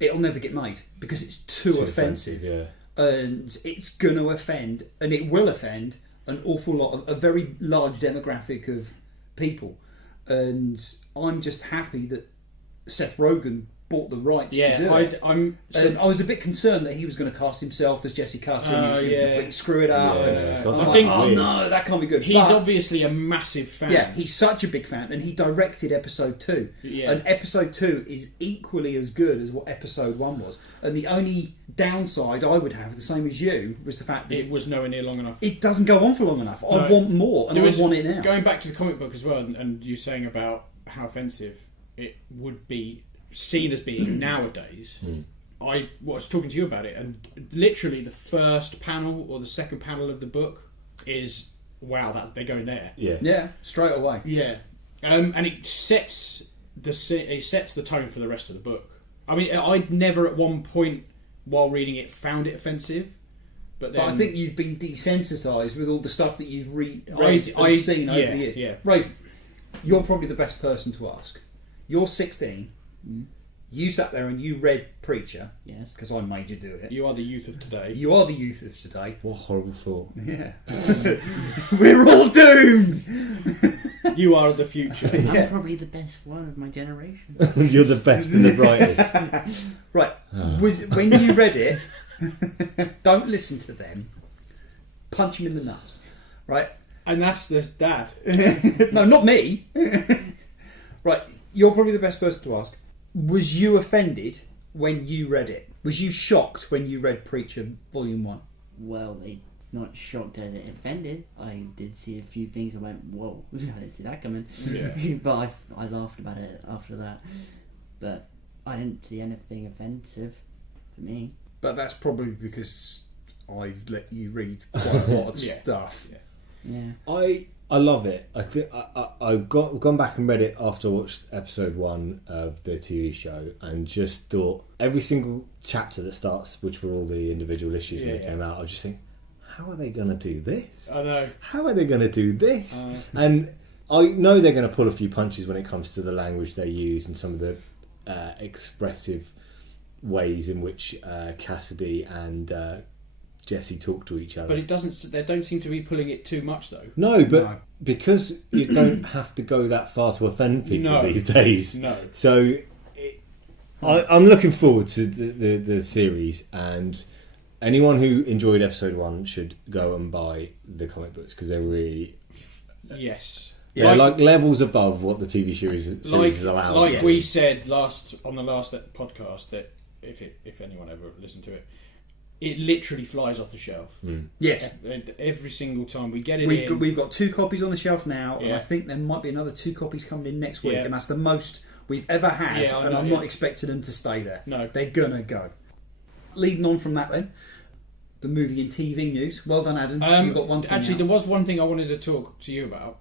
it'll never get made because it's too offensive. Yeah. And it's going to offend, and it will offend an awful lot of a very large demographic of people. And I'm just happy that Seth Rogen bought the rights to do it. I'm. And I was a bit concerned that he was going to cast himself as Jesse Custer and he was going to completely screw it up. Yeah. And God, I'm I like, think oh weird. no, that can't be good. He's But- obviously a massive fan. yeah, he's such a big fan, and he directed episode 2. Yeah. And episode 2 is equally as good as what episode 1 was. And the only downside I would have, the same as you, was the fact that It was nowhere near long enough. it doesn't go on for long enough. I No. want more, and There I was- want it now. Going back to the comic book as well, and you saying about how offensive it would be seen as being nowadays. I was talking to you about it, and literally the first panel or the second panel of the book is wow, that they're going there. Yeah. Yeah, straight away. Yeah, and it sets the tone for the rest of the book. I mean, I'd never at one point while reading it found it offensive, but then But I think you've been desensitised with all the stuff that you've read I- and seen over yeah, the years. yeah. Right, you're probably the best person to ask. You're 16. You sat there and you read Preacher, Yes. because I made you do it. you are the youth of today. You are the youth of today. What a horrible thought. Yeah. We're all doomed! You are the future. I'm probably the best one of my generation. You're the best and the brightest. Right. When you read it, don't listen to them. Punch him in the nuts. Right? And that's the dad. No, not me. Right. You're probably the best person to ask. Was you offended when you read it? Was you shocked when you read Preacher Volume 1? Well, not shocked as it offended. I did see a few things. I went, whoa, I didn't see that coming. Yeah. But I laughed about it after that. But I didn't see anything offensive for me. But that's probably because I've let you read quite a lot of Yeah. stuff. Yeah. Yeah. I I love it. I think I've gone back and read it after I watched episode 1 of the TV show, and just thought every single chapter that starts, which were all the individual issues when they came out, I just think, how are they going to do this? I know. How are they going to do this? And I know they're going to pull a few punches when it comes to the language they use and some of the expressive ways in which Cassidy and Jesse talk to each other. But it doesn't. They don't seem to be pulling it too much, though. No, but because you don't have to go that far to offend people these days. No. So I'm looking forward to the series, and anyone who enjoyed episode 1 should go and buy the comic books, because they're really... Yes. They're like levels above what the TV series is allowed. Like we said on the last podcast, that if anyone ever listened to it, it literally flies off the shelf. Yes. Every single time we get it We've got 2 copies on the shelf now, and I think there might be another 2 copies coming in next week, and that's the most we've ever had, and I'm not expecting them to stay there. No. They're gonna go. Leading on from that then, the movie and TV news. Well done, Adam. You've got one thing Actually, now. there was one thing I wanted to talk to you about.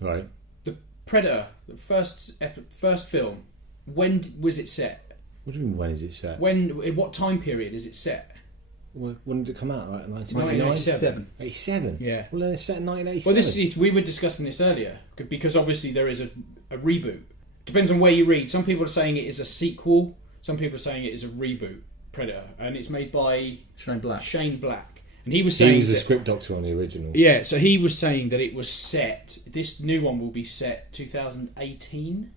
Right. The Predator, the first film, when was it set? What do you mean, when is it set? In what time period is it set? When did it come out? Right, 1987. 87? Yeah. Well, then it's set in 1987. Well, we were discussing this earlier, because obviously there is a reboot. Depends on where you read. Some people are saying it is a sequel. Some people are saying it is a reboot, Predator. And it's made by Shane Black. And he was saying... He was the script doctor on the original. Yeah, so he was saying that it was set... This new one will be set 2018.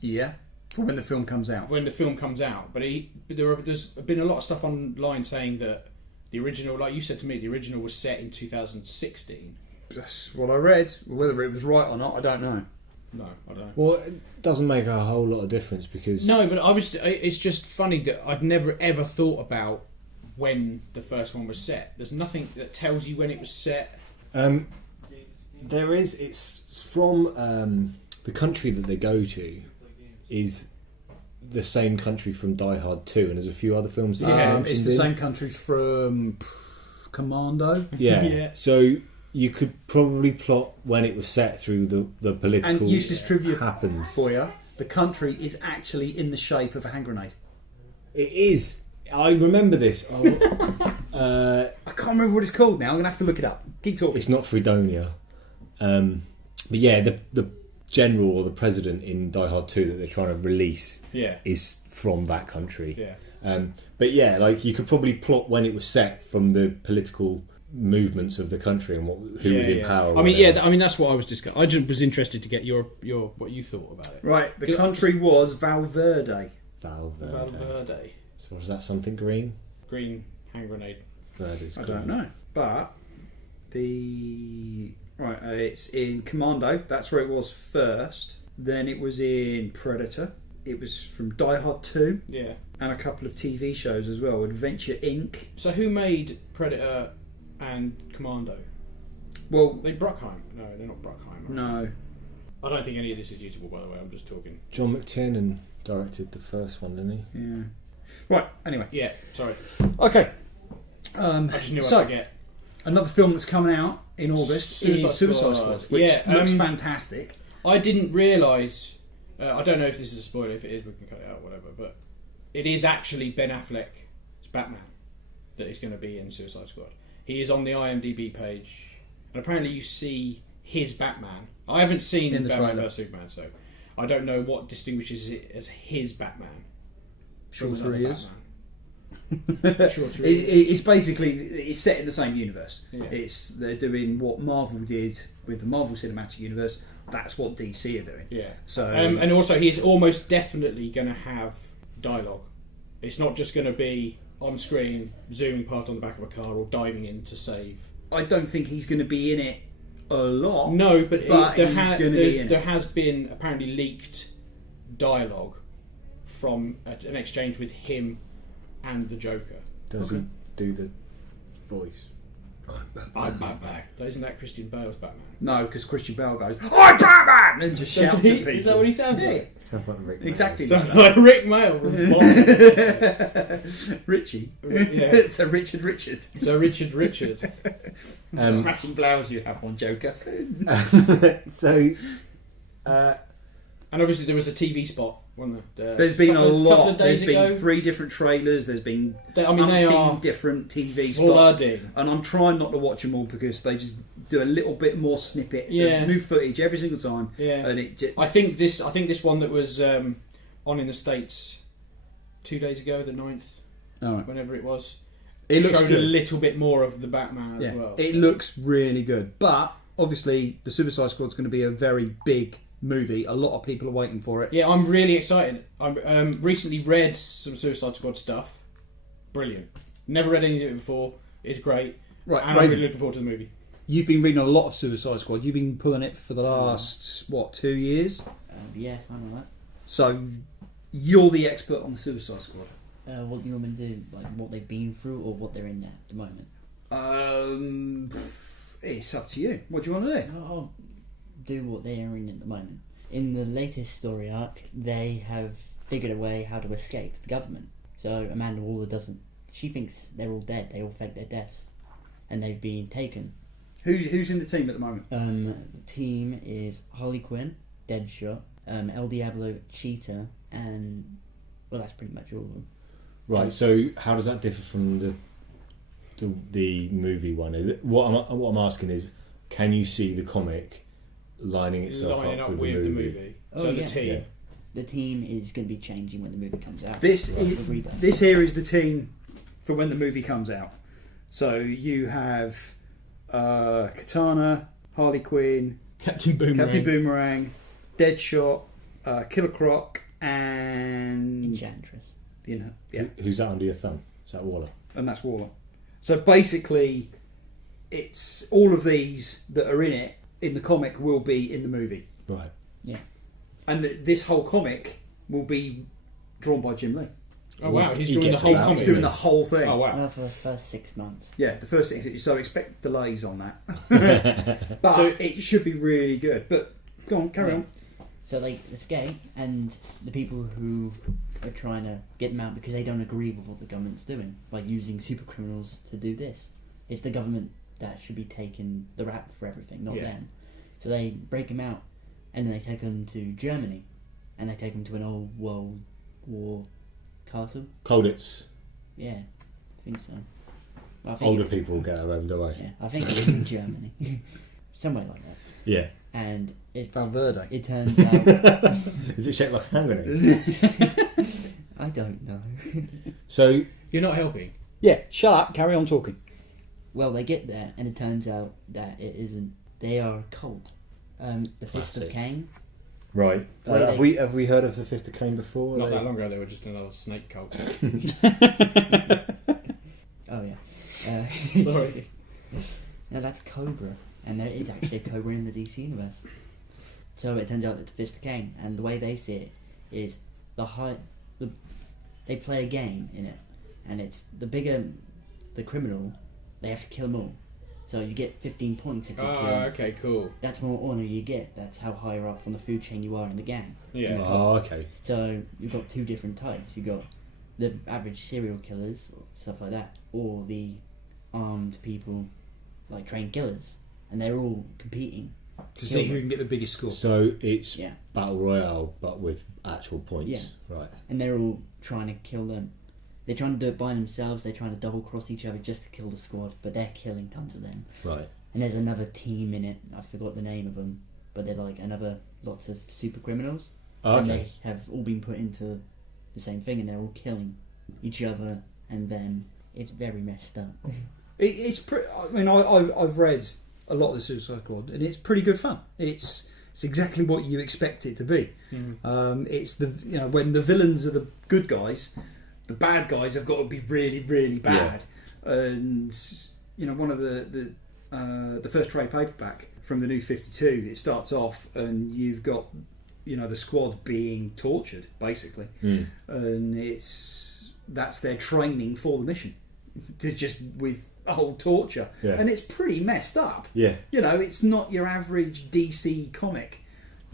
Yeah. For when the film comes out. When the film comes out. But there's been a lot of stuff online saying that the original, like you said to me, the original was set in 2016. That's what I read. Whether it was right or not, I don't know. No, I don't know. Well, it doesn't make a whole lot of difference, because... No, but it's just funny that I'd never ever thought about when the first one was set. There's nothing that tells you when it was set. There is. It's from the country that they go to is the same country from Die Hard 2, and there's a few other films that it's the same country from Commando. Yeah. So you could probably plot when it was set through the political... And useless trivia happens. For you, the country is actually in the shape of a hand grenade. It is. I remember this. I can't remember what it's called now. I'm going to have to look it up. Keep talking. It's not Fredonia. But yeah, the general or the president in Die Hard 2 that they're trying to release is from that country. Yeah. But yeah, like you could probably plot when it was set from the political movements of the country and who was in power. I mean, that's what I was discussing. I just was interested to get your what you thought about it. Right, the country was Valverde. Valverde. So was that something green? Green hand grenade. I don't know, but it's in Commando. That's where it was first. Then it was in Predator. It was from Die Hard 2. Yeah. And a couple of TV shows as well. Adventure Inc. So who made Predator and Commando? Well, Bruckheimer. No, they're not Bruckheimer. No. I don't think any of this is usable, by the way. I'm just talking. John McTiernan directed the first one, didn't he? Yeah. Right, anyway. Yeah, sorry. Okay. I just knew I'd forget. Another film that's coming out in August is Suicide Squad, which looks fantastic. I didn't realise... I don't know if this is a spoiler. If it is, we can cut it out, whatever. But it is actually Ben Affleck's Batman that is going to be in Suicide Squad. He is on the IMDb page. And apparently you see his Batman. I haven't seen Batman vs Superman, so I don't know what distinguishes it as his Batman. Shorter he is. It's basically it's set in the same universe. Yeah. They're doing what Marvel did with the Marvel Cinematic Universe. That's what DC are doing. Yeah. So and also he's almost definitely going to have dialogue. It's not just going to be on screen zooming past on the back of a car or diving in to save. I don't think he's going to be in it a lot. No, but there has been apparently leaked dialogue from an exchange with him and the Joker. Does he do the voice? I'm Batman. Isn't that Christian Bale's Batman? No, because Christian Bale goes, I'm Batman! and just shouts at people. Is that what he sounds like? Sounds like Rick. Exactly. Sounds like Rick Mail from Bond. Richie. Yeah. So Richard. So Richard. Smashing blouse you have on, Joker. So, And obviously there was a TV spot. There's been a lot. There's been ago. 3 different trailers. There's been They are different TV spots. flooding. And I'm trying not to watch them all because they just do a little bit more snippet Yeah. of new footage every single time. Yeah. And it just, I think this one that was on in the States 2 days ago, the 9th, whenever it was, it looks showed good. a little bit more of the Batman Yeah, as well. it looks really good. But obviously, the Suicide Squad's going to be a very big movie. A lot of people are waiting for it. Yeah, I'm really excited. I recently read some Suicide Squad stuff. Brilliant. Never read any of it before. It's great. Right, And I'm really looking forward to the movie. You've been reading a lot of Suicide Squad. You've been pulling it for the last, 2 years? Yeah, something like So, you're the expert on the Suicide Squad. that. What do you want me to do? Like what they've been through or what they're in at the moment? It's up to you. What do you want to do? I'll do what they are in at the moment. In the latest story arc, they have figured a way how to escape the government. So Amanda Waller doesn't. She thinks they're all dead. They all fake their deaths, and they've been taken. Who's in the team at the moment? The team is Harley Quinn, Deadshot, El Diablo, Cheetah, and well, that's pretty much all of them. right. So, how does that differ from the movie one? What I'm asking is, can you see the comic lining itself Lining up up with the movie? So the yeah. team. Yeah. The team is going to be changing when the movie comes out. This here is the team for when the movie comes out. So you have Katana, Harley Quinn, Captain Boomerang, Deadshot, Killer Croc, and Enchantress. Who's that under your thumb? Is that Waller? And that's Waller. So basically, it's all of these that are in it in the comic will be in the movie, Right. Yeah. and this whole comic will be drawn by Jim Lee. Oh wow, he's He doing the gets whole it out. He's comic. doing the whole thing. Oh wow. For the first 6 months. Yeah, the first thing. So expect delays on that, but So- it should be really good. But go on, carry on. So they escape, and the people who are trying to get them out because they don't agree with what the government's doing, like using super criminals to do this. It's the government that should be taking the rap for everything, not Yeah. them. So they break them out, and then they take them to Germany, and they take them to an old World War castle. Colditz. Yeah, I think so. I think Older people get around, don't worry. Yeah, I think it's in Germany, somewhere like that. Yeah. And Valverde. it turns out Is it shaped like a hand grenade? I don't know. So, You're not helping. Yeah, shut up. Carry on talking. Well, they get there, and it turns out that it isn't. They are a cult. The Fist of Classic. Cain. right. Oh, have we heard of the Fist of Cain before? Not that long ago, they were just another snake cult. Oh yeah. Sorry. No, that's Cobra, and there is actually a Cobra in the DC universe. So it turns out that the Fist of Cain, and the way they see it is they play a game in it, and it's the bigger the criminal, they have to kill them all. So you get 15 points if you kill. Okay, cool. That's more honour you get. That's how higher up on the food chain you are in the gang. Yeah. Oh, okay. So you've got 2 different types. You've got the average serial killers, stuff like that, or the armed people, like trained killers, and they're all competing. To see who can get the biggest score. So it's Yeah. Battle Royale, but with actual points. Yeah. Right. And they're all trying to kill them. They're trying to do it by themselves. They're trying to double cross each other just to kill the squad, but they're killing tons of them. Right. And there's another team in it. I forgot the name of them, but they're like lots of super criminals. Oh, And okay. they have all been put into the same thing, and they're all killing each other. And then it's very messed up. It's pretty. I mean, I've read a lot of the Suicide Squad, and it's pretty good fun. It's exactly what you expect it to be. It's when the villains are the good guys, the bad guys have got to be really, really bad. And one of the first trade paperback from the New 52, it starts off and you've got the squad being tortured basically, and that's their training for the mission, to just with whole torture, and it's pretty messed up. Yeah. It's not your average DC comic.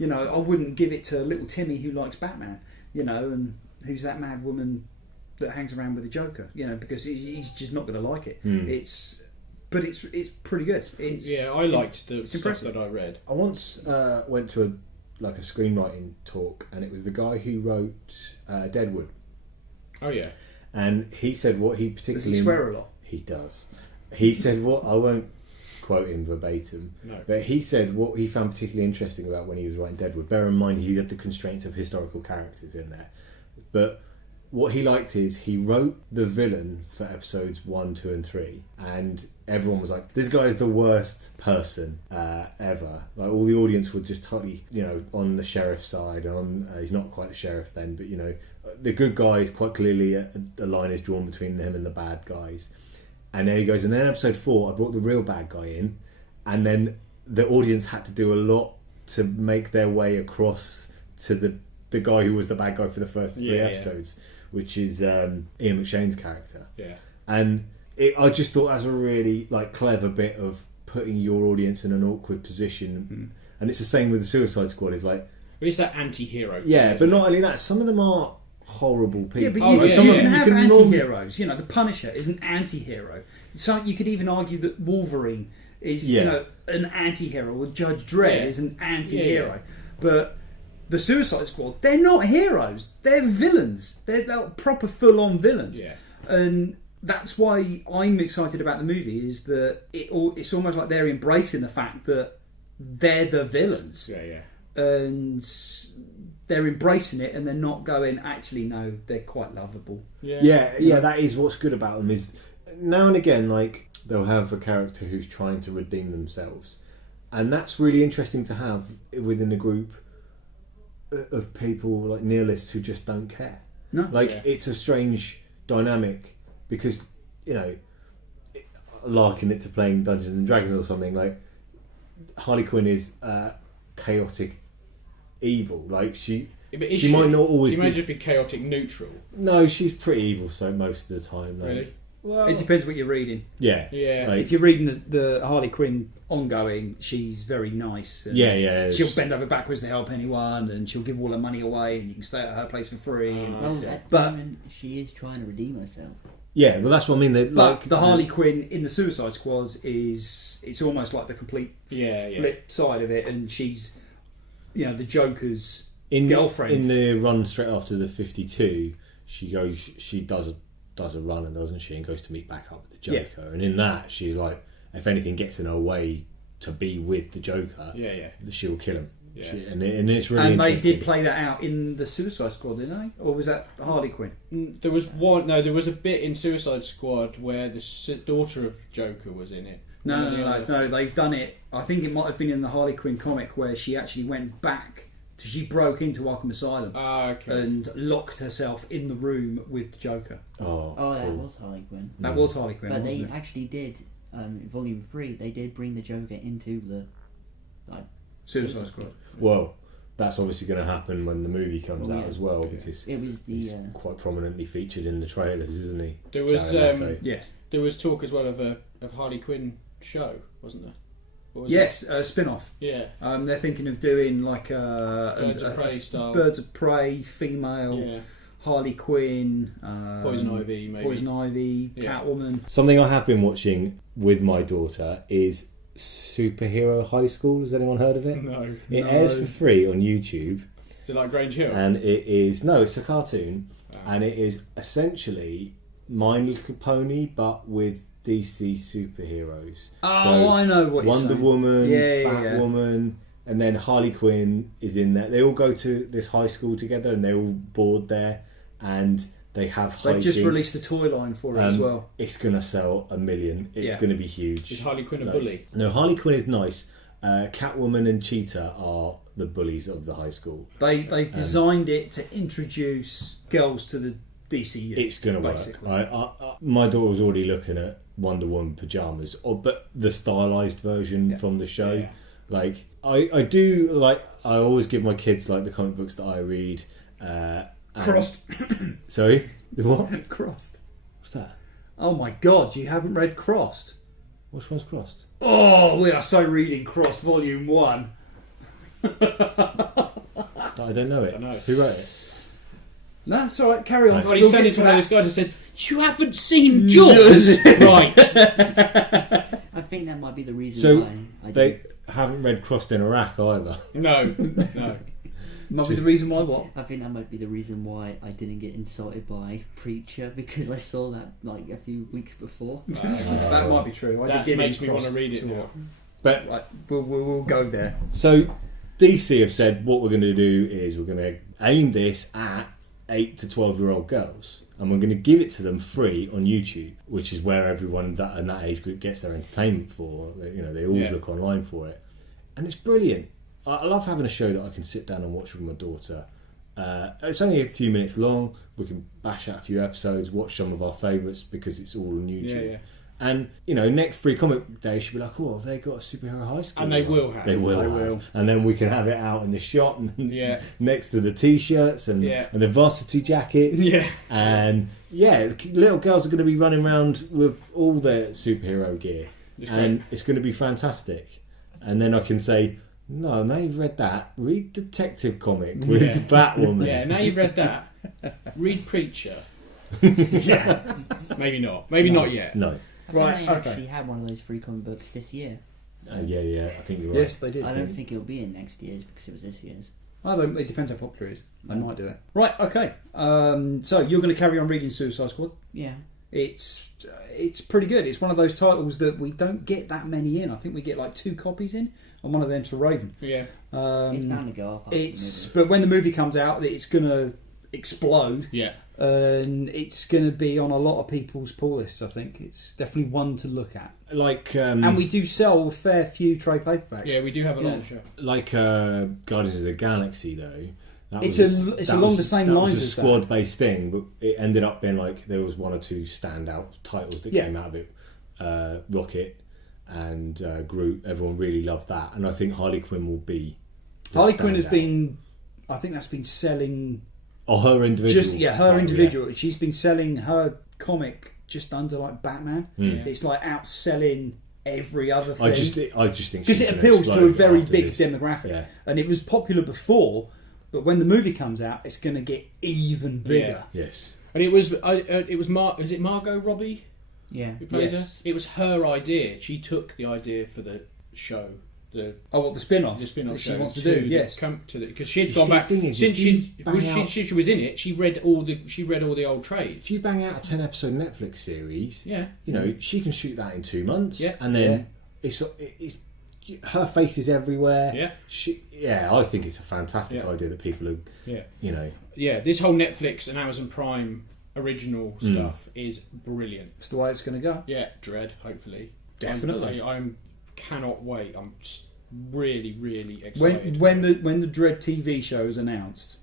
You know, I wouldn't give it to little Timmy who likes Batman. You know, and who's that mad woman that hangs around with the Joker? You know, because he's just not going to like it. It's pretty good. I liked the stuff impressive. that I read. I once went to a screenwriting talk, and it was the guy who wrote Deadwood, Oh yeah. and he said what he Does particularly he swear a lot? He does. He said what I won't quote him verbatim, No. but he said what he found particularly interesting about when he was writing Deadwood. Bear in mind he had the constraints of historical characters in there, but what he liked is he wrote the villain for episodes 1, 2 and 3, and everyone was like, this guy is the worst person ever. Like, all the audience were just totally, you know, on the sheriff's side. He's not quite the sheriff then, but, you know, the good guys, quite clearly a line is drawn between him and the bad guys. And then he goes, and then episode 4 I brought the real bad guy in, and then the audience had to do a lot to make their way across to the guy who was the bad guy for the first 3 episodes, which is Ian McShane's character. Yeah. And I just thought that was a really clever bit of putting your audience in an awkward position. And it's the same with the Suicide Squad. It's like, But it's that anti-hero. yeah, but not only that, some of them are horrible people. Yeah, but Oh, you, yeah, you yeah. can have you can normally- anti-heroes. You know, the Punisher is an anti-hero. So you could even argue that Wolverine is, Yeah. you know, an anti-hero, or Judge Dredd Yeah. is an anti-hero. Yeah, yeah. But the Suicide Squad, they're not heroes. They're villains. They're proper full-on villains. Yeah. And that's why I'm excited about the movie, is that it's almost like they're embracing the fact that they're the villains. Yeah, yeah. And they're embracing it, and they're not going, actually, no, they're quite lovable. Yeah, that is what's good about them, is now and again, they'll have a character who's trying to redeem themselves. And that's really interesting to have within a group of people like nihilists who just don't care. No. It's a strange dynamic, because, you know, liken it to playing Dungeons and Dragons or something, Harley Quinn is chaotic evil. She might not always She may be... just be chaotic neutral. No, she's pretty evil so most of the time. Really? Well, It depends what you're reading. yeah. Yeah. If you're reading the Harley Quinn ongoing, she's very nice. And Yeah. she'll bend over backwards to help anyone, and she'll give all her money away, and you can stay at her place for free. Well, at the But- moment, she is trying to redeem herself. Yeah, well, that's what I mean. But the Harley Quinn in the Suicide Squad it's almost like the complete Yeah, yeah. flip side of it, and she's, you know, the Joker's in girlfriend. In the run straight after the 52, she does a run, and doesn't she, and goes to meet back up with the Joker. And in that, she's like, if anything gets in her way to be with the Joker, she'll kill him. Yeah. And it's really and they interesting. did play that out in the Suicide Squad, didn't they? Or was that Harley Quinn? There was one. No, there was a bit in Suicide Squad where the daughter of Joker was in it. No, they've done it. I think it might have been in the Harley Quinn comic where she actually went back. She broke into Arkham Asylum Okay. and locked herself in the room with the Joker. Oh, That cool. was Harley Quinn. That was Harley Quinn, But wasn't they it? actually did, in Volume 3, they did bring the Joker into the Suicide Squad. Well, that's obviously going to happen when the movie comes Oh, out yeah. as well, because It was the... he's quite prominently featured in the trailers, isn't he? There was Jared Leto. Yes. there was talk as well of Harley Quinn show, wasn't there? What was Yes, a spin-off. it? Yeah. They're thinking of doing like Birds of Prey style. Birds of Prey, female, Yeah. Harley Quinn, Poison Ivy, maybe. Poison Ivy, Yeah. Catwoman. Something I have been watching with my daughter is Superhero High School. Has anyone heard of it? No. It No. airs for free on YouTube, Is it like Grange Hill? and it's a cartoon, Oh. and it is essentially My Little Pony but with DC superheroes. Oh, I know what you're Wonder saying. Woman, Yeah. Batwoman, and then Harley Quinn is in there. They all go to this high school together, and they're all bored there, and they have They've just hijinks. released a toy line for it as well. It's gonna sell 1 million. It's Yeah. gonna be huge. Is Harley Quinn a Like- bully? No, Harley Quinn is nice. Catwoman and Cheetah are the bullies of the high school. They've designed it to introduce girls to the DCU. It's gonna work. basically. My daughter was already looking at Wonder Woman pajamas, but the stylized version from the show. Yeah. Like I do like. I always give my kids like the comic books that I read. And- Crossed. Sorry, what? Crossed. What's that? Oh my God, you haven't read Crossed? Which one's crossed? Oh, we are so reading Crossed Volume 1. I don't know it. I know. Who wrote it? No, it's all right. Carry on. God, he's We'll turned get into to one of that. those guys that said, "You haven't seen Jaws, right?" I think that might be the reason So why I they didn't. haven't read Crossed in Iraq either. No. Might be the reason why what? I think that might be the reason why I didn't get insulted by Preacher, because I saw that like a few weeks before. That might be true. I That did give makes him me want to cross read it now. But Right, we'll go there. so DC have said what we're going to do is we're going to aim this at 8 to 12-year-old girls, and we're going to give it to them free on YouTube, which is where everyone that in that age group gets their entertainment for. You know, they always look online for it, and it's brilliant. I love having a show that I can sit down and watch with my daughter. It's only a few minutes long. We can bash out a few episodes, watch some of our favourites because it's all on YouTube. Yeah. And, you know, next Free Comic Day she'll be like, oh, have they got a superhero high school? And they will have. They will They have. will. And then we can have it out in the shop and Yeah. next to the T-shirts and the varsity jackets. Yeah. And, little girls are going to be running around with all their superhero gear. It's going to be fantastic. And then I can say, no, now you've read that, read Detective Comic with Batwoman. Yeah, now you've read that, read Preacher. Maybe not. Maybe not yet. No. I think Right, they okay. actually had one of those free comic books this year. Yeah, I think you're right. Yes, they did. I don't think it'll be in next year's because it was this year's. It depends how popular it is. They might do it. Right, okay. So you're going to carry on reading Suicide Squad. Yeah. It's pretty good. It's one of those titles that we don't get that many in. I think we get like 2 copies in, and one of them's for Raven. Yeah. It's bound to go up. after the movie. But when the movie comes out, it's going to explode. Yeah. And it's going to be on a lot of people's pull lists. I think it's definitely one to look at. Like, And we do sell a fair few trade paperbacks. Yeah, we do have a lot on the show. like Guardians of the Galaxy, though. It's along the same lines as as that. squad-based thing, but it ended up being like there was 1 or 2 standout titles that Yeah. came out of it. Rocket and Groot. Everyone really loved that, and I think Harley Quinn will be. the Harley Quinn has standout. been, I think that's been selling. Her individual. Her title, individual. She's been selling her comic just under like Batman. Mm. It's like outselling every other thing. I just think because she's it gonna appeals to a explode very after big this. demographic, Yeah. and it was popular before. But when the movie comes out, it's going to get even bigger. Yes. And it was is it Margot Robbie Yeah. who plays Yes. her? It was her idea. She took the idea for the show, the What the spin-off? spin-off that show she wants to do? Yes. because she'd You gone see, back the thing is, since if you bang she was in it. She read all the old trades. If you bang out a 10-episode Netflix series, Yeah. you know she can shoot that in 2 months, Yeah. and then it's her face is everywhere. Yeah. I think it's a fantastic Yeah. idea that people are, Yeah. you know, Yeah, this whole Netflix and Amazon Prime original stuff is brilliant. It's the way it's going to go. Yeah, Dread, hopefully. Definitely. I'm cannot wait. I'm just really, really excited. When the Dread TV show is announced,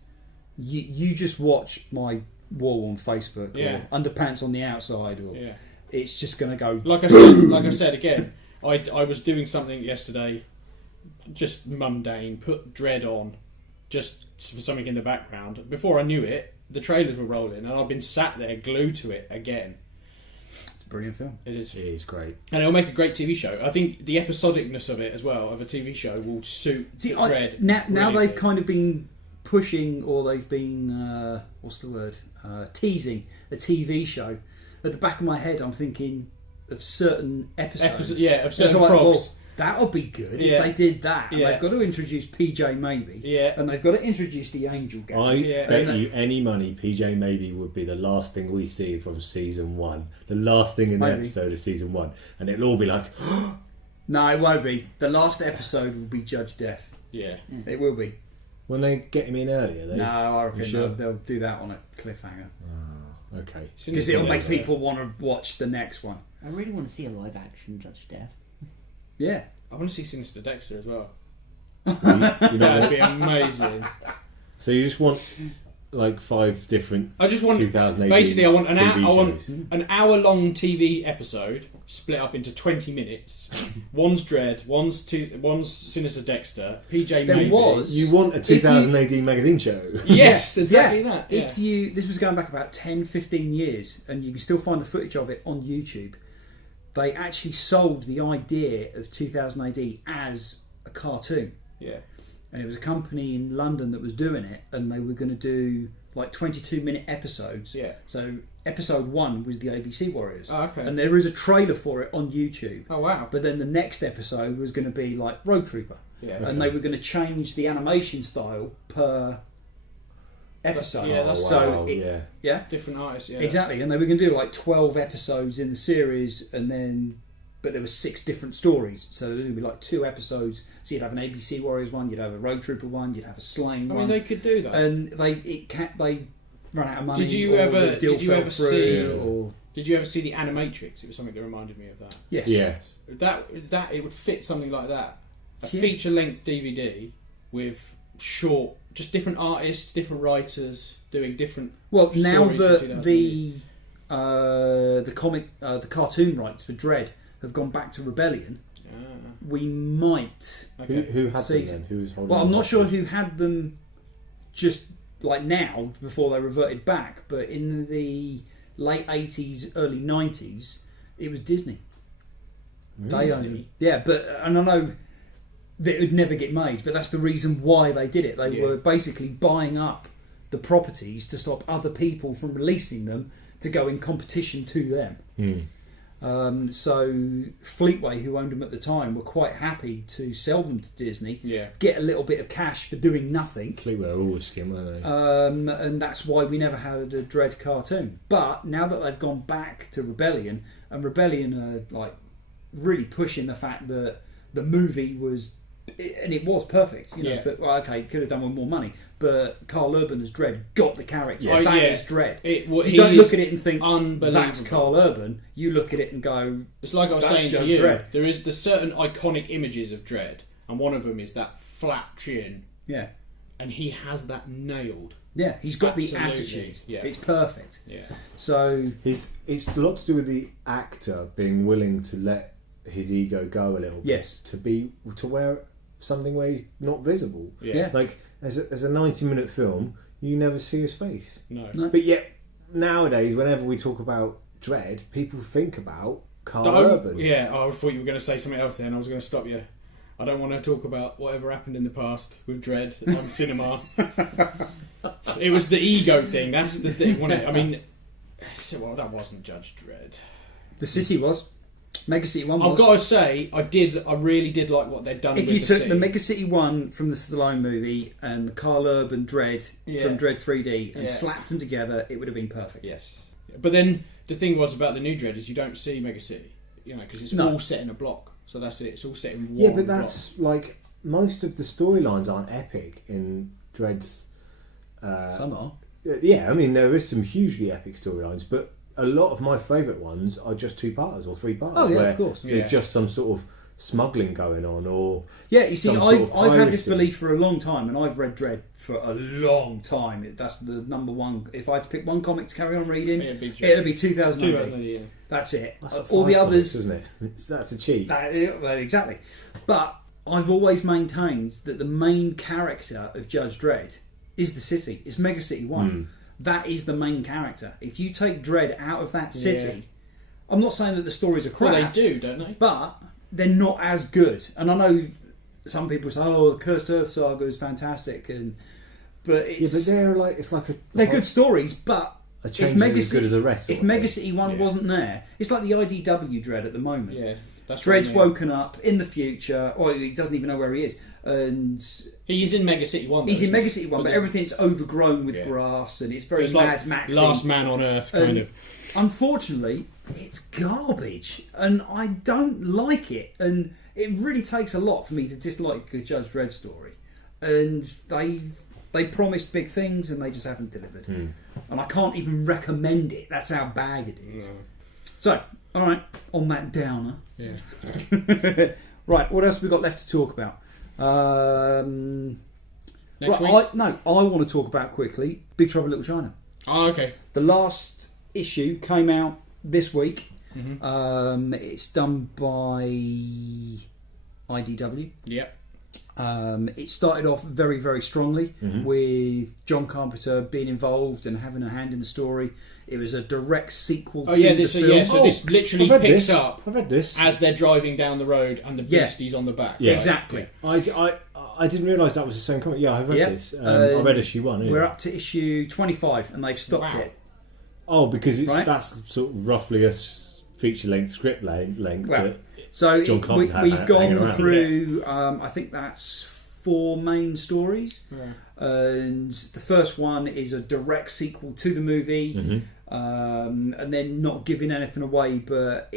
you just watch my wall on Facebook, Yeah. or Underpants on the Outside, or Yeah. it's just going to go. Like I said again, I was doing something yesterday, just mundane, put Dread on, just for something in the background. Before I knew it, the trailers were rolling, and I've been sat there glued to it again. It's a brilliant film. It is. it is great. And it'll make a great TV show. I think the episodicness of it as well, of a TV show, will suit Dread. Now they've brilliantly. kind of been pushing, or they've been teasing a TV show. At the back of my head, I'm thinking of certain episodes. Of certain It's like, props. well, that would be good Yeah. if they did that. And Yeah. they've got to introduce PJ Maybe. Yeah. And they've got to introduce the Angel Gang. I Yeah. bet you any money PJ maybe would be the last thing we see from season 1, the last thing in the Maybe. episode of season 1, and it'll all be like, No, it won't be. The last episode will be Judge Death. Yeah. It will be. when they get him in earlier. No, I reckon You sure? they'll do that on a cliffhanger. Okay. Because it'll make people want to watch the next one. I really want to see a live action Judge Death. Yeah. I want to see Sinister Dexter as well. You know That'd what? be amazing. So you just want like 5 different I just want 2018 basically I want TV an hour-long TV episode split up into 20 minutes. One's Dread, one's Sinister Dexter, PJ There Maybe. was- You want a 2018 magazine show? Yes, Yeah. exactly Yeah. that. If you, this was going back about 10, 15 years, and you can still find the footage of it on YouTube. They actually sold the idea of 2000 AD as a cartoon, yeah. and it was a company in London that was doing it, and they were going to do like 22-minute episodes. Yeah. So episode 1 was the ABC Warriors. Oh, okay. And there is a trailer for it on YouTube. Oh, wow. But then the next episode was going to be like Road Trooper. Yeah. And they were going to change the animation style per episode. Yeah, that's so yeah. different artists. Yeah. exactly. And they were going to do like 12 episodes in the series, and then but there were 6 different stories. So there was going to be like 2 episodes. So you'd have an ABC Warriors one, you'd have a Road Trooper one, you'd have a Slaying I one. mean, they could do that. And they ran out of money. Did you or ever? the deal Did you fell ever through, see? Or Did you ever see the Animatrix? It was something that reminded me of that. yes, Yes. That it would fit something like that. A Yeah. feature-length DVD with short, just different artists, different writers doing different. Well, now stories from that 2008. the cartoon rights for Dread have gone back to Rebellion, we might. Okay. Who had them Season. then? Who was holding Well, I'm them? not sure who had them just like now before they reverted back, but in the late 80s, early 90s, it was Disney. They owned them. Yeah, and I know that it would never get made, but that's the reason why they did it. They were basically buying up the properties to stop other people from releasing them to go in competition to them. So Fleetway, who owned them at the time, were quite happy to sell them to Disney, get a little bit of cash for doing nothing. Fleetway were always skim, weren't they? And that's why we never had a Dread cartoon. But now that they've gone back to Rebellion, and Rebellion are like really pushing the fact that the movie was, and it was perfect, you know. Okay, could have done with more money, but Carl Urban as Dredd got the character. Yes. That is Dredd. You He don't is look at it and think unbelievable. that's Carl Urban. You look at it and go, It's like I was That's saying to Judge you. Dredd. There's certain iconic images of Dredd, and one of them is that flat chin, yeah, and he has that nailed. yeah. He's got the Absolutely, attitude. yeah. It's perfect. Yeah. So It's a lot to do with the actor being willing to let his ego go a little bit. Yes. To wear something where he's not visible. yeah, Like as a 90-minute film, you never see his face. No. No. But yet nowadays, whenever we talk about Dredd, people think about Carl Don't- Urban. Yeah, I thought you were going to say something else then. I was going to stop you. I don't want to talk about whatever happened in the past with Dredd on cinema. It was the ego thing. That's the thing, wasn't it? I mean, well, that wasn't Judge Dredd. the city was Mega City One. Was. I've got to say, I really did like what they'd done. If with you the took city. the Mega City 1 from the Stallone movie and the Carl Urban Dread from Dread 3D and slapped them together, it would have been perfect. Yes, but then the thing was about the new Dredd is you don't see Mega City, you know, because it's all set in a block. So that's it. It's all set in one. Yeah, but that's like most of the storylines aren't epic in Dredd's. Some are. Yeah, I mean there is some hugely epic storylines, but a lot of my favourite ones are just 2-parters or 3-parters. Oh, yeah, where of course. There's Yeah. just some sort of smuggling going on, or Yeah, you see, some sort of I've had this piracy. belief for a long time, and I've read Dread for a long time. That's the number one. If I had to pick one comic to carry on reading, It'd be Dredd. it'd be 2000 AD. 2000, yeah. That's it. That's like All the 5 others, comics, isn't it? That's a cheat. well, exactly. But I've always maintained that the main character of Judge Dredd is the city. It's Mega City 1. That is the main character. If you take Dredd out of that city, I'm not saying that the stories are crap. Well, they do, don't they? But they're not as good. And I know some people say, "Oh, the Cursed Earth saga is fantastic," but it's, Yeah, but they're like they're good stories. But A change is as good as a rest. sort if of Mega thing. City 1 wasn't there, it's like the IDW Dread at the moment. Yeah, that's Dread's what I mean. woken up in the future, or he doesn't even know where he is, and He's in Mega City 1. Though, he's in isn't Mega he? City 1, but there's- everything's overgrown with Yeah. grass, and it's very It's Mad like Max. Last Man on Earth, kind of. Unfortunately, it's garbage, and I don't like it. And it really takes a lot for me to dislike a Judge Dredd story. And they promised big things, and they just haven't delivered. And I can't even recommend it. That's how bad it is. So, all right, on that downer. Yeah. Right, what else have we got left to talk about? Next week? I want to talk about quickly Big Trouble in Little China. Oh, okay. The last issue came out this week. Mm-hmm. It's done by IDW. Yep. It started off very, very strongly with John Carpenter being involved and having a hand in the story. It was a direct sequel to the film. So this literally I've read picks this. up I've read this. as they're driving down the road and the Yeah. beastie's on the back. Yeah. Exactly. I I didn't realise that was the same comic. Yeah, I read Yeah. this. I read issue 1. Anyway. We're up to issue 25, and they've stopped Wow. it. Oh, because Right. that's sort of roughly a feature-length script length. Well, that So John Carpenter we've hanging gone around, through, I think that's 4 main stories. Yeah. And the first one is a direct sequel to the movie, and then not giving anything away, but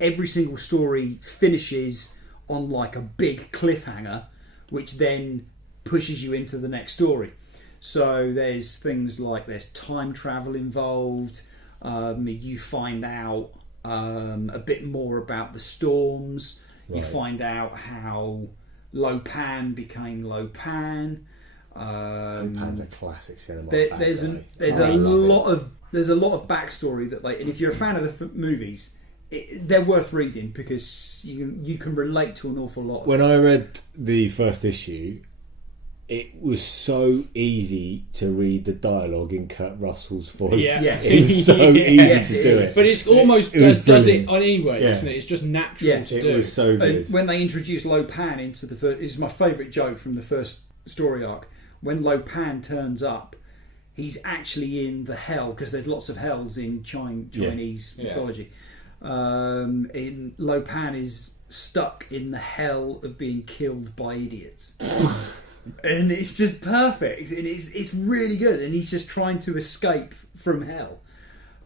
every single story finishes on like a big cliffhanger, which then pushes you into the next story. So there's things like there's time travel involved. You find out a bit more about the storms. You Right. find out how Lopan became Lopan. Pan's a classic cinema. There's a lot of backstory that and if you're a fan of the movies, they're worth reading because you can relate to an awful lot. When I read the first issue, it was so easy to read the dialogue in Kurt Russell's voice. Yeah. Yes. It was so easy Yes, to it do is. it. But it's almost It was does it brilliant. anyway, Yeah. isn't it? It's just natural Yeah. to It do. was so good. And when they introduced Lopan into the first, is my favourite joke from the first story arc. When Lopan turns up, he's actually in the hell because there's lots of hells in Chinese Yeah. mythology. In Lopan is stuck in the hell of being killed by idiots. And it's just perfect, and it's really good, and he's just trying to escape from hell.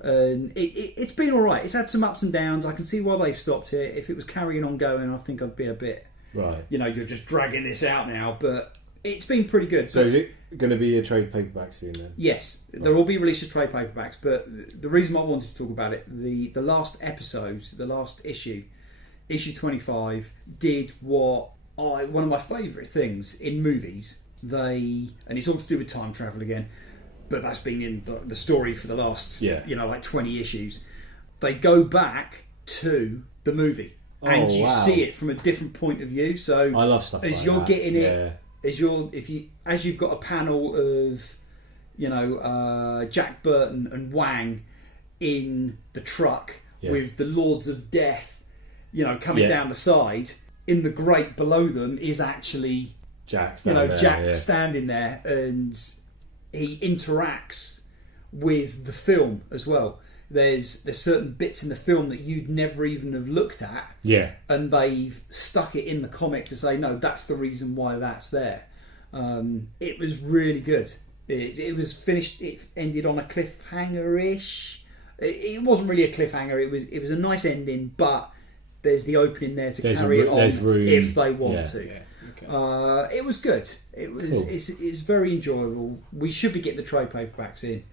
And it's been all right. It's had some ups and downs. I can see why they've stopped it. If it was carrying on going, I think I'd be a bit, Right. you're just dragging this out now. But it's been pretty good. So is it going to be a trade paperback soon then? Yes, there will be released as trade paperbacks. But the reason why I wanted to talk about it, the last episode, the last issue 25, did what one of my favourite things in movies. And it's all to do with time travel again, but that's been in the story for the last, 20 issues. They go back to the movie, and you see it from a different point of view. So I love stuff as like you're that. getting it, Yeah. as you've got a panel of, Jack Burton and Wang in the truck with the Lords of Death, coming down the side. In the grate below them is actually Jack standing there, and he interacts with the film as well. There's certain bits in the film that you'd never even have looked at, and they've stuck it in the comic to say no, that's the reason why that's there. It was really good. It was finished. It ended on a cliffhanger-ish. It wasn't really a cliffhanger. It was a nice ending, but there's the opening there to carry it on if they want to. Yeah. Okay. It was good. It was. Cool. It's very enjoyable. We should be getting the trade paperbacks in.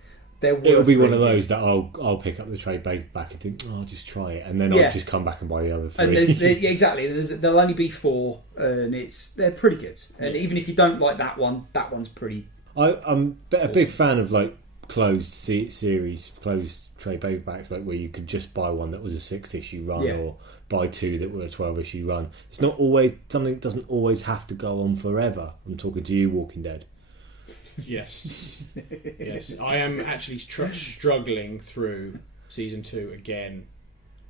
It'll be one of those that I'll pick up the trade paperback and think, I'll just try it, and then I'll just come back and buy the other 3. And exactly. There'll only be 4, and they're pretty good. And even if you don't like that one's pretty. I'm a big fan of like closed series, closed trade paperbacks, like where you could just buy one that was a 6-issue run or buy 2 that were a 12-issue run. It's not always something that doesn't always have to go on forever. I'm talking to you, Walking Dead. Yes. Yes. I am actually struggling through season 2 again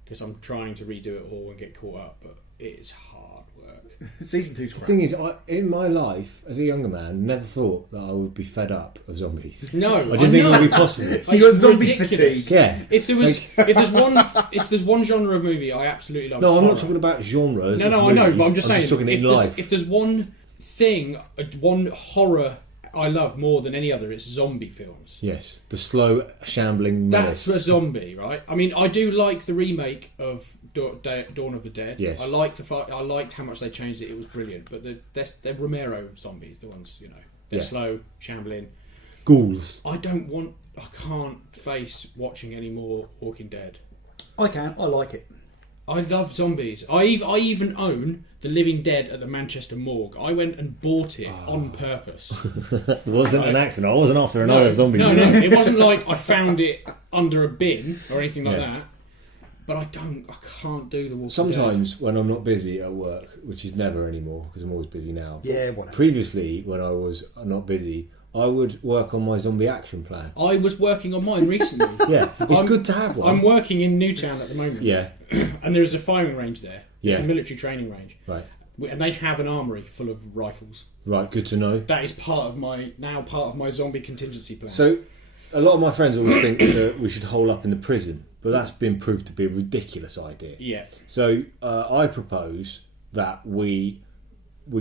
because I'm trying to redo it all and get caught up, but it's hard work. Season 2's The crap. thing is, in my life as a younger man, never thought that I would be fed up of zombies. No, I didn't think it would be possible. You got zombie fatigue. Yeah. If there's one genre of movie I absolutely love. No, it's I'm not horror. talking about genres. No, of I know, movies. but I'm just saying. talking in life. If there's one thing, one horror I love more than any other, it's zombie films. Yes, the slow shambling menace. That's a zombie, right? I mean, I do like the remake of Dawn of the Dead. Yes. I liked how much they changed it. It was brilliant. But they're Romero zombies, the ones they're slow, shambling. Ghouls. I can't face watching any more Walking Dead. I can. I like it. I love zombies. I even own The Living Dead at the Manchester morgue. I went and bought it on purpose. It wasn't an accident. I wasn't after another zombie. No, it wasn't like I found it under a bin or anything like Yeah. that. But I can't do the Walking Sometimes when I'm not busy at work, which is never anymore because I'm always busy now. Yeah, whatever. Previously, when I was not busy, I would work on my zombie action plan. Dead. I was working on mine recently. Yeah, it's good to have one. I'm working in Newtown at the moment. Yeah, And there's a firing range there. It's Yeah. a military training range. right. And they have an armoury full of rifles. Right, good to know. That is part of my zombie contingency plan. So, a lot of my friends always think that we should hole up in the prison, but that's been proved to be a ridiculous idea. Yeah. So, I propose that we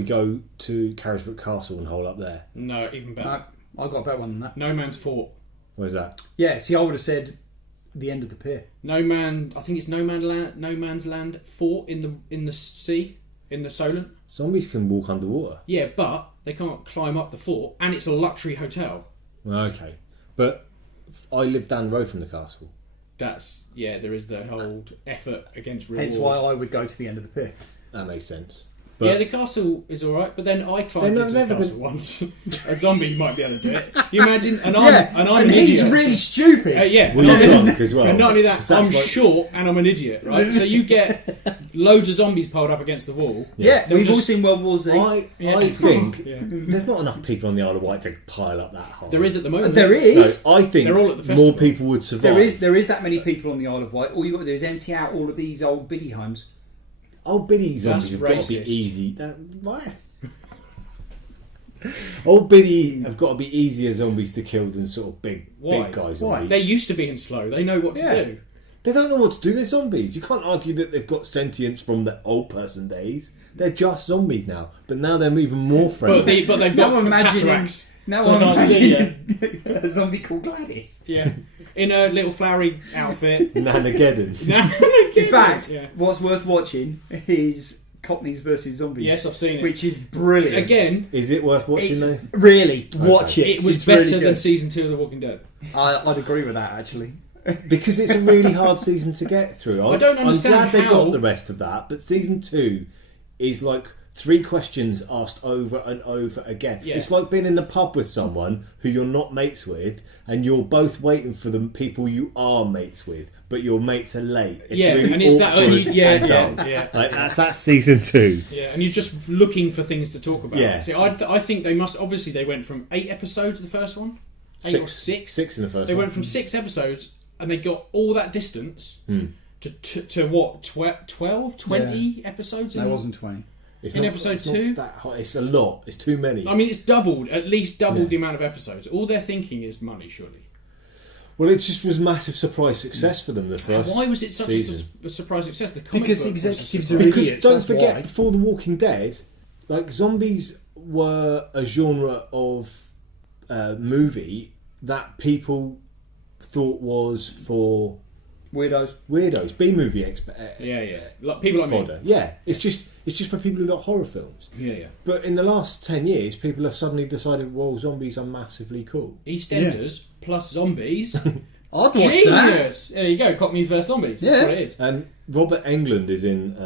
go to Carisbrooke Castle and hole up there. No, even better. I got a better one than that. No Man's Fort. Where's that? Yeah, see, I would have said the end of the pier. I think it's No Man's Land Fort in the sea, in the Solent. Zombies can walk underwater. Yeah, but they can't climb up the fort, and it's a luxury hotel. Okay. But I live down the road from the castle. There is the whole effort against reward. Hence why I would go to the end of the pier. That makes sense. But the castle is alright, but then I climbed into the never castle been- once. A zombie might be able to do it. You imagine? And I'm an he's idiot. really stupid. Yeah. Well, you're drunk as well. And not only that, 'Cause that's I'm like- short and I'm an idiot, right? So you get loads of zombies piled up against the wall. Yeah, They'll we've all just- seen World War Z. I think there's not enough people on the Isle of Wight to pile up that high. There is at the moment. There is. No, I think They're all at the festival. more people would survive. There is that many people on the Isle of Wight. All you got to do is empty out all of these old biddy homes. Old Biddy zombies have That's got to be racist. easy. What? Old Biddy have got to be easier zombies to kill than sort of big guy zombies. They used to be in slow. They know what to do. They don't know what to do. They're zombies. You can't argue that they've got sentience from the old person days. They're just zombies now. But now they're even more friendly. But they've Now got I'm imagining. cataracts. Now So I'm I can't see imagining a zombie called Gladys. Yeah. In a little flowery outfit. Nanageddon. In fact, Yeah. what's worth watching is Cockneys versus Zombies. Yes, I've seen it. Which is brilliant. Again, Is it worth watching It's though? really watch it. it was It's better really than good. season 2 of The Walking Dead. I'd agree with that actually. Because it's a really hard season to get through. I don't understand I'm glad they how- got the rest of that, but season 2 is like 3 questions asked over and over again. Yeah. It's like being in the pub with someone who you're not mates with, and you're both waiting for the people you are mates with, but your mates are late. It's Yeah, really and it's that- awkward yeah, and yeah, dumb. yeah. Like, that's season 2. Yeah, and you're just looking for things to talk about. Yeah. See, I think they must. Obviously, they went from 8 episodes the first one, 8 or 6. 6 in the first They one. went from 6 episodes, and they got all that distance to what 12, 20 episodes. No, it wasn't 20. It's in episode 2? Not that hot. It's a lot. It's too many. I mean, it's at least doubled the amount of episodes. All they're thinking is money, surely. Well, it just was massive surprise success for them, the first Why was it such season. a surprise success? The comic Because book was a executives surprise. are Because idiots, don't that's forget, why. before The Walking Dead, like zombies were a genre of movie that people thought was for weirdos, B-movie Yeah. Like, people like me. fodder. Yeah, it's just for people who like horror films. Yeah. But in the last 10 years, people have suddenly decided, well, zombies are massively cool. EastEnders plus zombies. I'd watch that. Genius! There you go, Cockneys vs Zombies. That's Yeah. what it is. And Robert Englund is in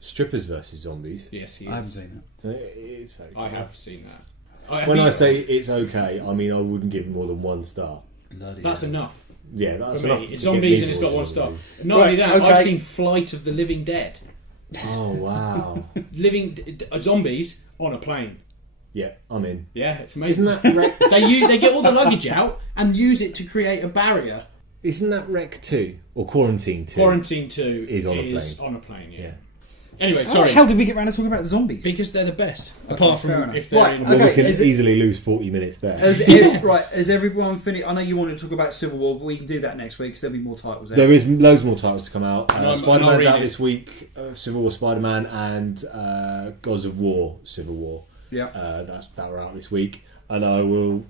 Strippers vs Zombies. Yes, he is. I haven't seen It's okay. I have seen that. When I say it's okay, I mean I wouldn't give it more than 1 star. that. Bloody that's hell. enough Yeah, that's for enough. me. to It's get zombies me and it's got 1 towards star. it. Not only that, okay. I've seen Flight of the Living Dead. Oh wow! Zombies on a plane. Yeah, I'm in. Yeah, it's amazing. Isn't that Rec? They get all the luggage out and use it to create a barrier. Isn't that Rec 2 or Quarantine 2? Quarantine 2 Is on a on a plane. Yeah. Yeah. Anyway, How sorry. the hell did we get around to talking about zombies? Because they're the best. Okay, Apart fair from enough. if they're Right, in. Well, okay, we can is it- easily lose 40 minutes there. Has everyone finished? I know you wanted to talk about Civil War, but we can do that next week because there'll be more titles there. There is loads more titles to come out. And I'm Spider-Man's out reading. this week. Civil War Spider-Man and Gods of War Civil War. Yeah. That were out this week. And I will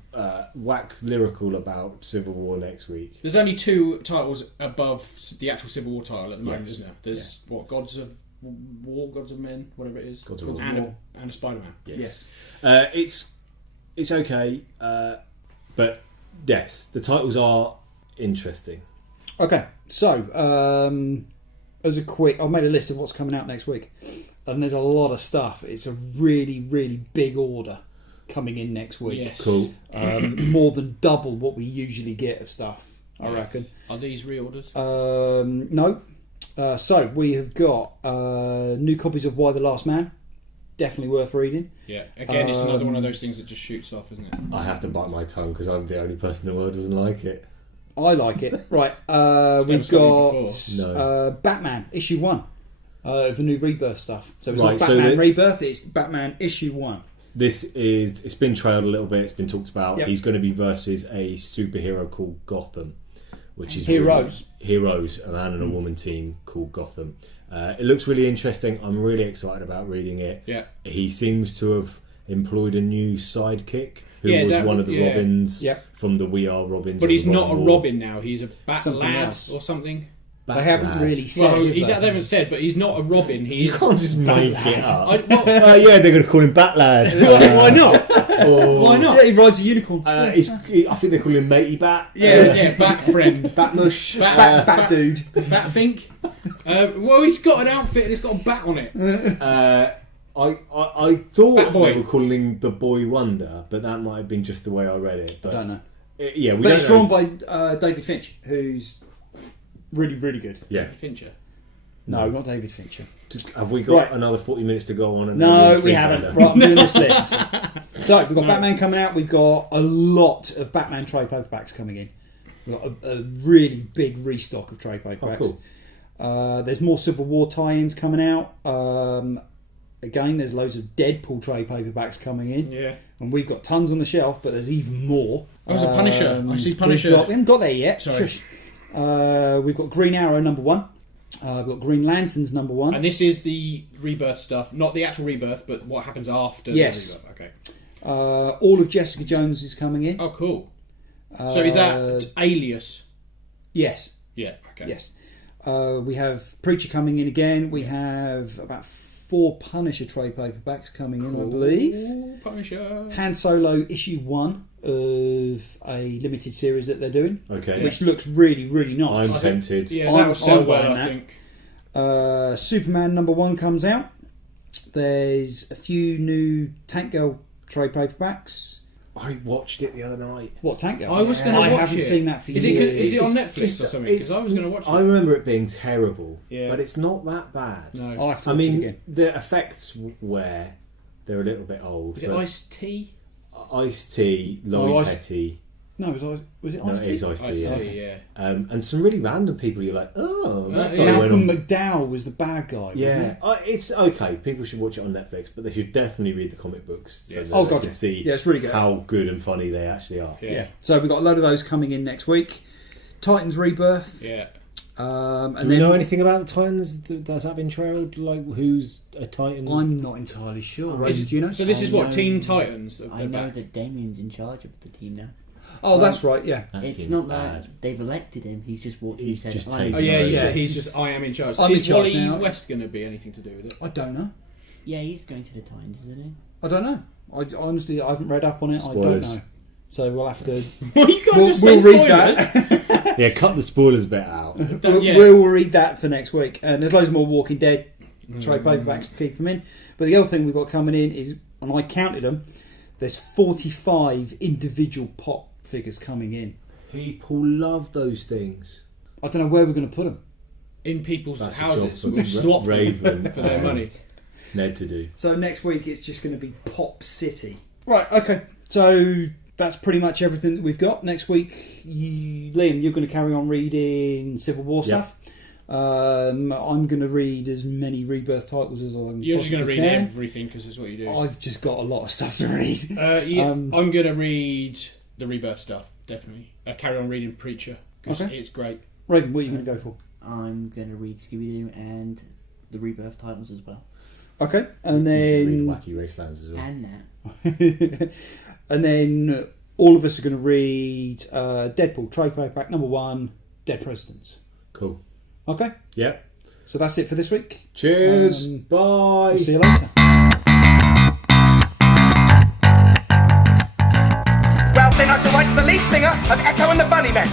whack lyrical about Civil War next week. There's only 2 titles above the actual Civil War title at the moment, Yes. isn't there? There's Gods of War, Gods of Men, whatever it is. Gods of War. and a Spider-Man. Yes. It's okay, but yes, the titles are interesting. Okay, so as a quick, I've made a list of what's coming out next week, and there's a lot of stuff. It's a really, really big order coming in next week. Yes. Cool. More than double what we usually get of stuff, I reckon. Are these reorders? No. So we have got new copies of Why the Last Man. Definitely worth reading. Yeah. Again, it's another one of those things that just shoots off, isn't it? I have to bite my tongue because I'm the only person in the world who doesn't like it. I like it. Right. never We've something got before. No. Batman issue 1. The new Rebirth stuff. So it's Right, not so Batman Rebirth, it's Batman issue 1. It's been trailed a little bit, it's been talked about. Yep. He's going to be versus a superhero called Gotham, which is Heroes. Heroes, a man and a woman team called Gotham. It looks really interesting. I'm really excited about reading it. Yeah. He seems to have employed a new sidekick who was one of the Robins from the We Are Robins. But he's not a War. Robin now. He's a Bat Something Lad else. or something. They haven't Lad. really said. Well, have they they? haven't said, but he's not a Robin. He You is. can't just make Lad. it up. Well, They're going to call him Bat Lad. why not? Or, Why not? Yeah, he rides a unicorn. I think they call him Matey Bat. Yeah, Bat Friend. Batmush. Bat dude. Bat Fink. Well, he's got an outfit and it's got a bat on it. I thought Bat Boy. they were calling him the Boy Wonder, but that might have been just the way I read it. But I don't know. Yeah, we But don't it's know. drawn by David Finch, who's really, really good. Yeah. Fincher. No, not David Fincher. Have we got Right. another 40 minutes to go on? And No, then we Intrigue haven't. Banner? Right, I'm doing this list. So, we've got Batman coming out. We've got a lot of Batman trade paperbacks coming in. We've got a really big restock of trade paperbacks. cool. There's more Civil War tie-ins coming out. Again, there's loads of Deadpool trade paperbacks coming in. Yeah. And we've got tons on the shelf, but there's even more. Oh, there's a Punisher. I see Punisher. We haven't got there yet. Sorry. Shush. We've got Green Arrow number 1. We've got Green Lanterns number 1. And this is the Rebirth stuff, not the actual Rebirth, but what happens after Yes. the Rebirth. Okay. All of Jessica Jones is coming in. Oh, cool. So is that Alias? Yes. Yeah. Okay. Yes. We have Preacher coming in again. We have about 4 Punisher trade paperbacks coming in, I believe. Ooh, Punisher. Han Solo issue 1 of a limited series that they're doing, Okay. which looks really, really nice. I'm tempted. Yeah, I'm- that will sell I'm well, buying I that. think. Superman number 1 comes out. There's a few new Tank Girl trade paperbacks. I watched it the other night. What, Tank Girl? I was going to watch I haven't it. seen that for Is years. it on It's Netflix just- or something? Because I was going to watch it. I remember it being terrible, Yeah. but it's not that bad. No. I'll have to I watch it mean, again. the effects where they're a little bit old. Is it but Ice-T? Ice-T, Laurie Oh, Ice- Petty. No, was it No, Ice-T? it is Ice-T, yeah. Ice-T, yeah. And some really random people you're like, oh, that guy yeah. went Malcolm on. McDowell was the bad guy, wasn't Yeah, he? it's okay. People should watch it on Netflix, but they should definitely read the comic books so Yes. that Oh, they gotcha. can see Yeah, it's really good. how good and funny they actually are. Yeah. So we've got a load of those coming in next week. Titans Rebirth. Yeah. And Do we then know anything about the Titans? Has that been trailed? Like, who's a Titan? I'm not entirely sure. Oh, Raven, do you know? So this is I what? know- Teen Titans? I know that Damien's in charge of the team now. Oh, that's right, yeah. That It's seems not bad. that they've elected him. He's just walked in and He's said, just "I'm taken Oh in yeah, over. Yeah. he's just I am in charge. I'm in Is charge Wally now. West going to be anything to do with it? I don't know. Yeah, he's going to the Titans, isn't he? I don't know. I haven't read up on it. Spoilers. I don't know. So we'll have to. Well, you can't we'll just say read spoilers. that. Yeah, cut the spoilers bit out. Yeah. We'll read that for next week. And there's loads more Walking Dead trade paperbacks to keep them in. But the other thing we've got coming in is, and I counted them, there's 45 individual pop figures coming in. People love those things. I don't know where we're going to put them. In people's That's a houses, job for we'll swap them Raven for their and money. Ned to do. So next week it's just going to be Pop City. Right, okay. So that's pretty much everything that we've got. Next week, Liam, you're going to carry on reading Civil War stuff. I'm going to read as many Rebirth titles as I can. You're just going to read can. everything because it's what you do. I've just got a lot of stuff to read. I'm going to read the Rebirth stuff, definitely. Carry on reading Preacher because Okay. it's great. Raven, what are you going to go for? I'm going to read Scooby-Doo and the Rebirth titles as well. Okay, and You should read then Wacky Racelands as well. And that. and then all of us are going to read Deadpool trade paperback number 1, Dead Presidents. Cool. Okay, Yep. so that's it for this week. Cheers. Bye. We'll see you later. Well, then I shall write to the lead singer of Echo and the Bunnymen.